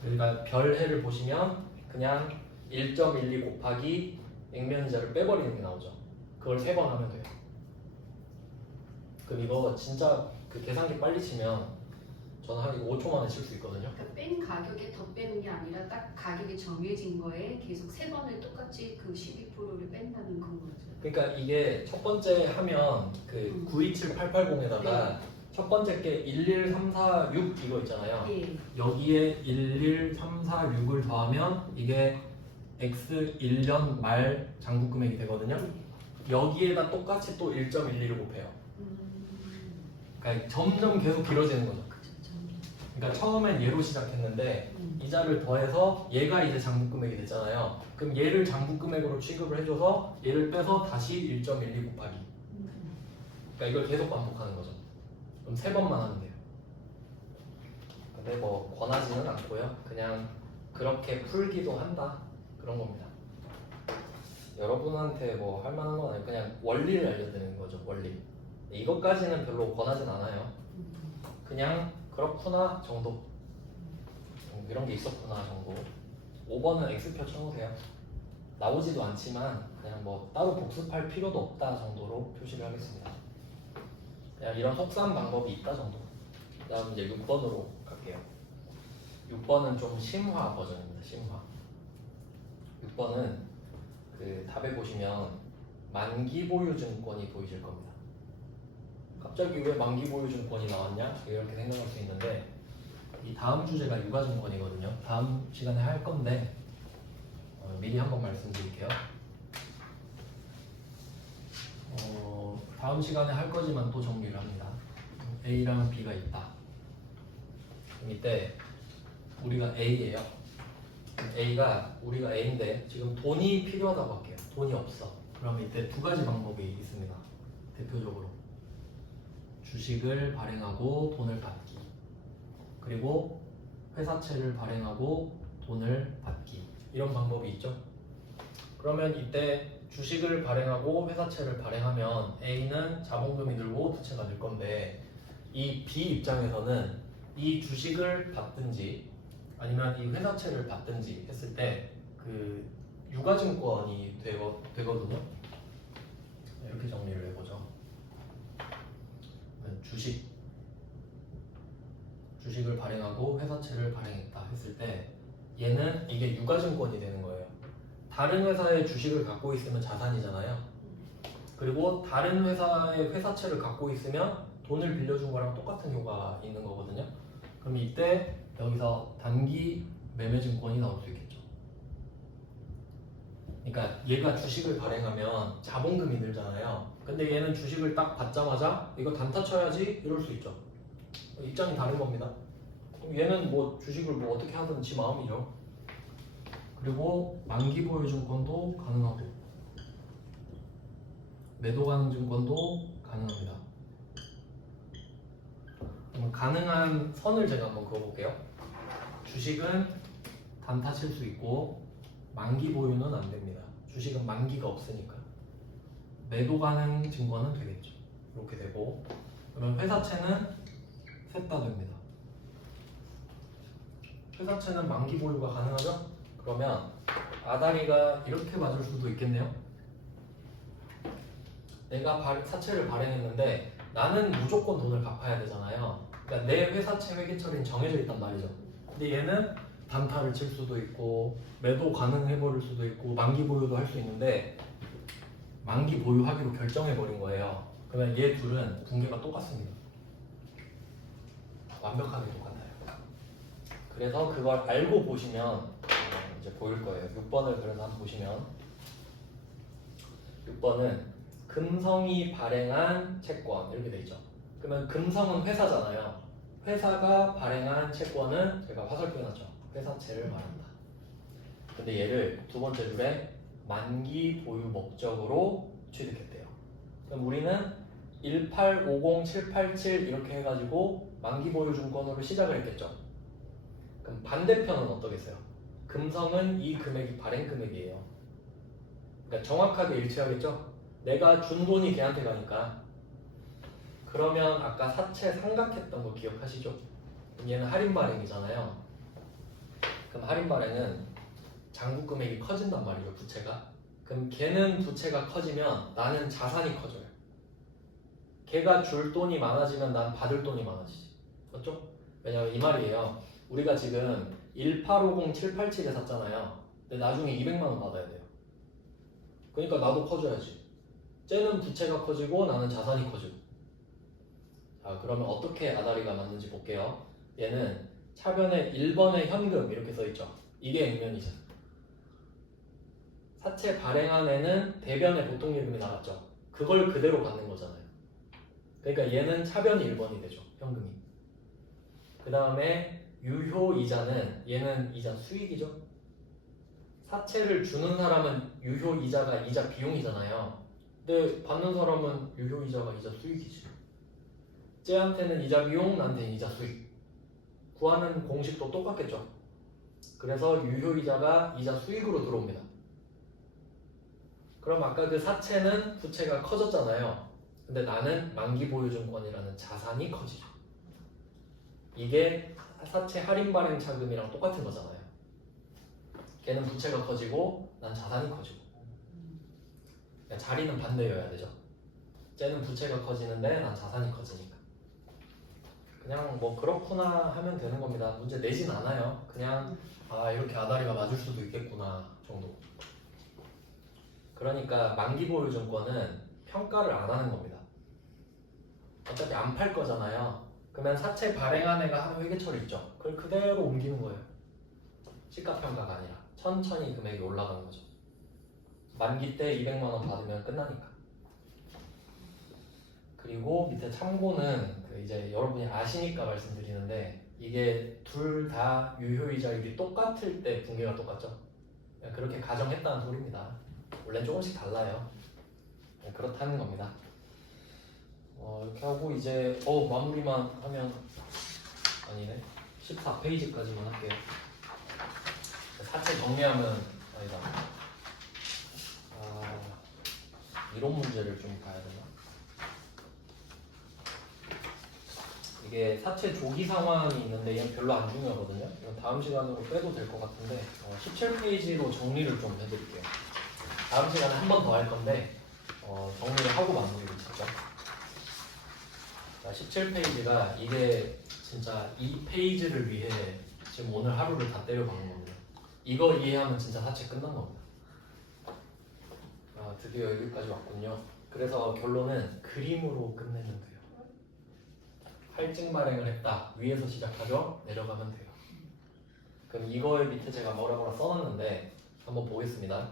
그러니까 별해를 보시면 그냥 1.12 곱하기 액면이자를 빼버리는 게 나오죠. 그걸 3번 하면 돼요. 그럼 이거 진짜 그 계산기 빨리 치면 저는 한 5초 만에 칠 수 있거든요. 그러니까 뺀 가격에 더 빼는 게 아니라 딱 가격이 정해진 거에 계속 3번을 똑같이 그 12%를 뺀다는 건 거죠. 그러니까 이게 첫 번째 하면 그 927880에다가 첫 번째 게 11346 이거 있잖아요. 예. 여기에 11346을 더하면 이게 X 1년 말 장부 금액이 되거든요. 여기에다 똑같이 또 1.12를 곱해요. 그러니까 점점 계속 길어지는 거죠. 그러니까 처음엔 얘로 시작했는데 이자를 더해서 얘가 이제 장부 금액이 됐잖아요. 그럼 얘를 장부 금액으로 취급을 해줘서 얘를 빼서 다시 1.12 곱하기. 그러니까 이걸 계속 반복하는 거죠. 그럼 3번만 하면 돼요. 근데 뭐 권하지는 않고요. 그냥 그렇게 풀기도 한다 그런 겁니다. 여러분한테 뭐 할 만한 건 아니고 그냥 원리를 알려드리는 거죠. 원리. 이것까지는 별로 권하진 않아요. 그냥 그렇구나 정도. 이런 게 있었구나 정도. 5번은 X표 쳐놓으세요. 나오지도 않지만 그냥 뭐 따로 복습할 필요도 없다 정도로 표시를 하겠습니다. 그냥 이런 속산 방법이 있다 정도. 그 다음 이제 6번으로 갈게요. 6번은 좀 심화 버전입니다. 심화. 6번은 그 답에 보시면 만기 보유 증권이 보이실 겁니다. 갑자기 왜 만기 보유 증권이 나왔냐? 이렇게 생각할 수 있는데 이 다음 주제가 유가증권이거든요. 다음 시간에 할 건데 미리 한번 말씀드릴게요. 다음 시간에 할 거지만 또 정리를 합니다. A랑 B가 있다. 그럼 이때 우리가 A예요. A가 우리가 A인데 지금 돈이 필요하다고 할게요. 돈이 없어. 그럼 이때 두 가지 방법이 있습니다. 대표적으로 주식을 발행하고 돈을 받기. 그리고 회사채를 발행하고 돈을 받기 이런 방법이 있죠. 그러면 이때 주식을 발행하고 회사채를 발행하면 A는 자본금이 늘고 부채가 늘 건데 이 B 입장에서는 이 주식을 받든지 아니면 이 회사채를 받든지 했을 때 그 유가증권이 되거든요. 이렇게 정리를 해보죠. 주식을 발행하고 회사채를 발행했다 했을 때 얘는 이게 유가증권이 되는 거예요. 다른 회사의 주식을 갖고 있으면 자산이잖아요. 그리고 다른 회사의 회사채를 갖고 있으면 돈을 빌려준 거랑 똑같은 효과가 있는 거거든요. 그럼 이때 여기서 단기 매매증권이 나올 수 있겠죠. 그러니까 얘가 주식을 발행하면 자본금이 늘잖아요. 근데 얘는 주식을 딱 받자마자 이거 단타 쳐야지 이럴 수 있죠. 입장이 다른 겁니다. 얘는 뭐 주식을 뭐 어떻게 하든 지 마음이죠. 그리고 만기 보유 증권도 가능하고 매도 가능 증권도 가능합니다. 그럼 가능한 선을 제가 한번 그어볼게요. 주식은 단타 칠 수 있고 만기 보유는 안 됩니다. 주식은 만기가 없으니까. 매도 가능 증권은 되겠죠. 이렇게 되고 그러면 회사채는 셋 다 됩니다. 회사채는 만기 보유가 가능하죠? 그러면 아다리가 이렇게 맞을 수도 있겠네요. 내가 사채를 발행했는데 나는 무조건 돈을 갚아야 되잖아요. 그러니까 내 회사채 회계처리는 정해져 있단 말이죠. 근데 얘는 단타를 칠 수도 있고 매도 가능해버릴 수도 있고 만기 보유도 할 수 있는데 만기 보유하기로 결정해버린 거예요. 그러면 얘 둘은 붕괴가 똑같습니다. 완벽하게 똑같아요. 그래서 그걸 알고 보시면 이제 보일 거예요. 6번을 그래서 한번 보시면 6번은 금성이 발행한 채권 이렇게 돼 있죠. 그러면 금성은 회사잖아요. 회사가 발행한 채권은 제가 화살표 해놨죠. 회사채를 말한다. 근데 얘를 두 번째 줄에 만기 보유 목적으로 취득했대요. 그럼 우리는 1850787 이렇게 해가지고 만기 보유 증권으로 시작을 했겠죠. 그럼 반대편은 어떠겠어요? 금성은 이 금액이 발행 금액이에요. 그러니까 정확하게 일치하겠죠? 내가 준 돈이 걔한테 가니까. 그러면 아까 사채 삼각했던 거 기억하시죠? 그럼 얘는 할인 발행이잖아요. 그럼 할인 발행은 잔고 금액이 커진단 말이죠, 부채가. 그럼 걔는 부채가 커지면 나는 자산이 커져요. 걔가 줄 돈이 많아지면 난 받을 돈이 많아지지. 맞죠? 왜냐면 이 말이에요. 우리가 지금 1850787에 샀잖아요. 근데 나중에 200만 원 받아야 돼요. 그러니까 나도 커져야지. 쟤는 부채가 커지고 나는 자산이 커지고. 자, 그러면 어떻게 아다리가 맞는지 볼게요. 얘는 차변에 1번에 현금 이렇게 써있죠. 이게 액면이죠. 사채 발행한 애는 대변에 보통예금이 나갔죠. 그걸 그대로 받는 거잖아요. 그러니까 얘는 차변이 1번이 되죠. 현금이. 그 다음에 유효이자는 얘는 이자 수익이죠. 사채를 주는 사람은 유효이자가 이자 비용이잖아요. 근데 받는 사람은 유효이자가 이자 수익이지. 쟤한테는 이자 비용, 나한테는 이자 수익. 구하는 공식도 똑같겠죠. 그래서 유효이자가 이자 수익으로 들어옵니다. 그럼 아까 그 사채는 부채가 커졌잖아요. 근데 나는 만기보유증권이라는 자산이 커지죠. 이게 사채 할인 발행 차금이랑 똑같은 거잖아요. 걔는 부채가 커지고 난 자산이 커지고. 그러니까 자리는 반대여야 되죠. 쟤는 부채가 커지는데 난 자산이 커지니까. 그냥 뭐 그렇구나 하면 되는 겁니다. 문제 내진 않아요. 그냥 아 이렇게 아다리가 맞을 수도 있겠구나 정도. 그러니까 만기보유증권은 평가를 안 하는 겁니다. 어차피 안 팔 거잖아요. 그러면 사채 발행한 애가 하는 회계처리 있죠. 그걸 그대로 옮기는 거예요. 시가평가가 아니라 천천히 금액이 올라가는 거죠. 만기 때 200만 원 받으면 끝나니까. 그리고 밑에 참고는 그 이제 여러분이 아시니까 말씀드리는데 이게 둘 다 유효이자율이 똑같을 때 붕괴가 똑같죠. 그렇게 가정했다는 소리입니다. 원래 조금씩 달라요. 그렇다는 겁니다. 이렇게 하고 이제 마무리만 하면 아니네. 14페이지까지만 할게요. 사체 정리하면 아니다. 이론 문제를 좀 봐야 되나? 이게 사체 조기 상황이 있는데 얘는 별로 안 중요하거든요. 이건 다음 시간으로 빼도 될 것 같은데 17페이지로 정리를 좀 해드릴게요. 다음 시간에 한 번 더 할 건데 정리를 하고 마무리를 짓죠. 자, 17페이지가 이게 진짜 이 페이지를 위해 지금 오늘 하루를 다 때려박는 겁니다. 이거 이해하면 진짜 사체 끝난 겁니다. 드디어 여기까지 왔군요. 그래서 결론은 그림으로 끝내면 돼요. 할증 발행을 했다. 위에서 시작하죠. 내려가면 돼요. 그럼 이거의 밑에 제가 뭐라 써놨는데 한번 보겠습니다.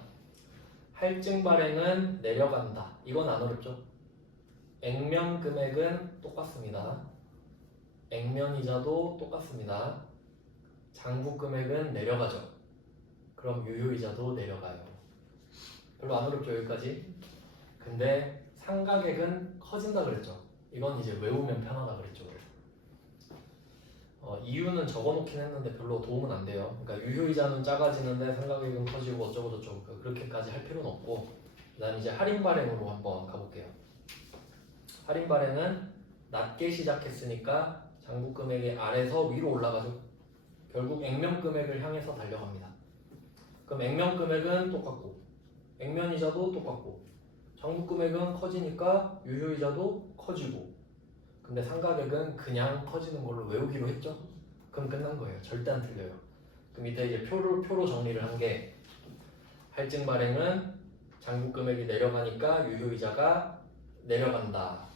할증 발행은 내려간다. 이건 안 어렵죠? 액면 금액은 똑같습니다. 액면 이자도 똑같습니다. 장부 금액은 내려가죠. 그럼 유효 이자도 내려가요. 별로 안 어렵죠 여기까지? 근데 상가액은 커진다 그랬죠. 이건 이제 외우면 편하다 그랬죠. 이유는 적어놓긴 했는데 별로 도움은 안 돼요. 그러니까 유효이자는 작아지는데 상가액은 커지고 어쩌고 저쩌고 그렇게까지 할 필요는 없고, 그다음 이제 할인 발행으로 한번 가볼게요. 할인 발행은 낮게 시작했으니까 장부 금액의 아래서 위로 올라가죠. 결국 액면 금액을 향해서 달려갑니다. 그럼 액면 금액은 똑같고 액면이자도 똑같고 장부 금액은 커지니까 유효이자도 커지고, 근데 상가액은 그냥 커지는 걸로 외우기로 했죠. 그럼 끝난 거예요. 절대 안 틀려요. 그 밑에 이제 표로 정리를 한 게 할증 발행은 장부 금액이 내려가니까 유효이자가 내려간다.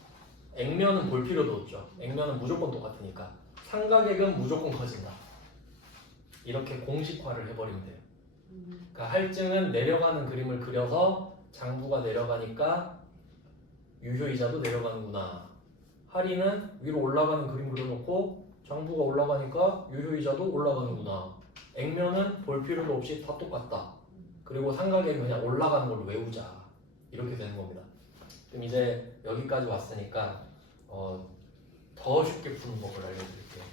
액면은 볼 필요도 없죠. 액면은 무조건 똑같으니까. 상가액은 무조건 커진다. 이렇게 공식화를 해버리면 돼요. 그러니까 할증은 내려가는 그림을 그려서 장부가 내려가니까 유효이자도 내려가는구나. 할인은 위로 올라가는 그림 그려놓고 장부가 올라가니까 유효이자도 올라가는구나. 액면은 볼 필요도 없이 다 똑같다. 그리고 상가액은 그냥 올라가는 걸로 외우자. 이렇게 되는 겁니다. 그럼 이제 여기까지 왔으니까 더 쉽게 푸는 법을 알려드릴게요.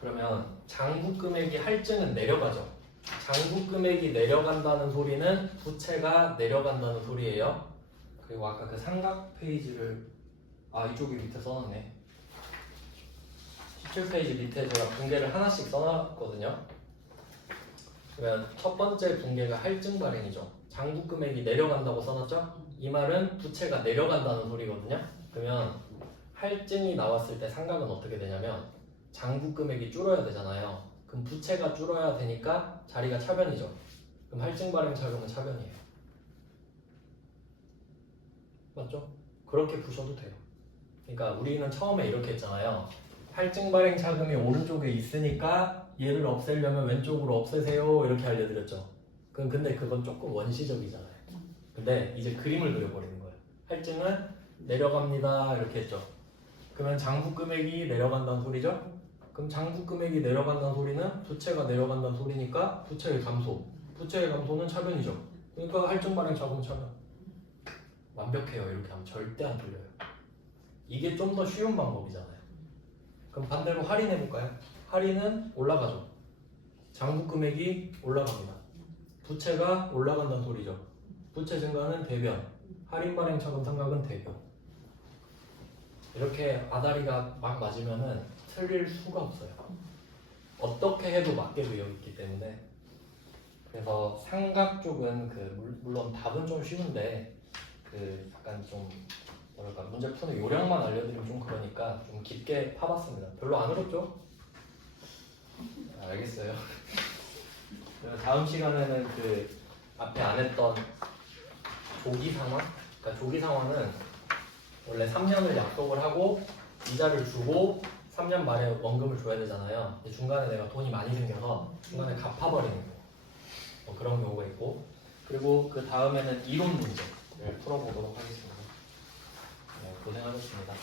그러면 장부 금액이 할증은 내려가죠. 장부 금액이 내려간다는 소리는 부채가 내려간다는 소리예요. 그리고 아까 그 삼각 페이지를 이쪽에 밑에 써놨네. 17페이지 밑에 제가 붕괴를 하나씩 써놨거든요. 그러면 첫 번째 붕괴가 할증 발행이죠. 장부 금액이 내려간다고 써놨죠? 이 말은 부채가 내려간다는 소리거든요. 그러면 할증이 나왔을 때 상각은 어떻게 되냐면 장부 금액이 줄어야 되잖아요. 그럼 부채가 줄어야 되니까 자리가 차변이죠. 그럼 할증 발행 차금은 차변이에요. 맞죠? 그렇게 부셔도 돼요. 그러니까 우리는 처음에 이렇게 했잖아요. 할증 발행 차금이 오른쪽에 있으니까 얘를 없애려면 왼쪽으로 없애세요 이렇게 알려드렸죠. 근데 그건 조금 원시적이잖아요. 근데 이제 그림을 그려버리는 거예요. 할증은 내려갑니다 이렇게 했죠. 그러면 장부 금액이 내려간다는 소리죠. 그럼 장부 금액이 내려간다는 소리는 부채가 내려간다는 소리니까 부채의 감소. 부채의 감소는 차변이죠. 그러니까 할증 발행 차금 차변. 완벽해요. 이렇게 하면 절대 안 틀려요. 이게 좀 더 쉬운 방법이잖아요. 그럼 반대로 할인해볼까요? 할인은 올라가죠. 장부 금액이 올라갑니다. 부채가 올라간다는 소리죠. 부채 증가는 대변, 할인 발행 차금 상각은 대변. 이렇게 아다리가 막 맞으면은 틀릴 수가 없어요. 어떻게 해도 맞게 되어 있기 때문에. 그래서 상각 쪽은 물론 답은 좀 쉬운데 약간 좀 뭐랄까 문제 푸는 요령만 알려드리면 좀 그러니까 좀 깊게 파봤습니다. 별로 안 어렵죠? 알겠어요. 다음 시간에는 앞에 안 했던 조기 상환? 그러니까 조기 상환은 원래 3년을 약속을 하고 이자를 주고 3년 말에 원금을 줘야 되잖아요. 근데 중간에 내가 돈이 많이 생겨서 중간에 갚아버리는 거. 그런 경우가 있고, 그리고 그 다음에는 이론 문제를 풀어보도록 하겠습니다. 네, 고생하셨습니다.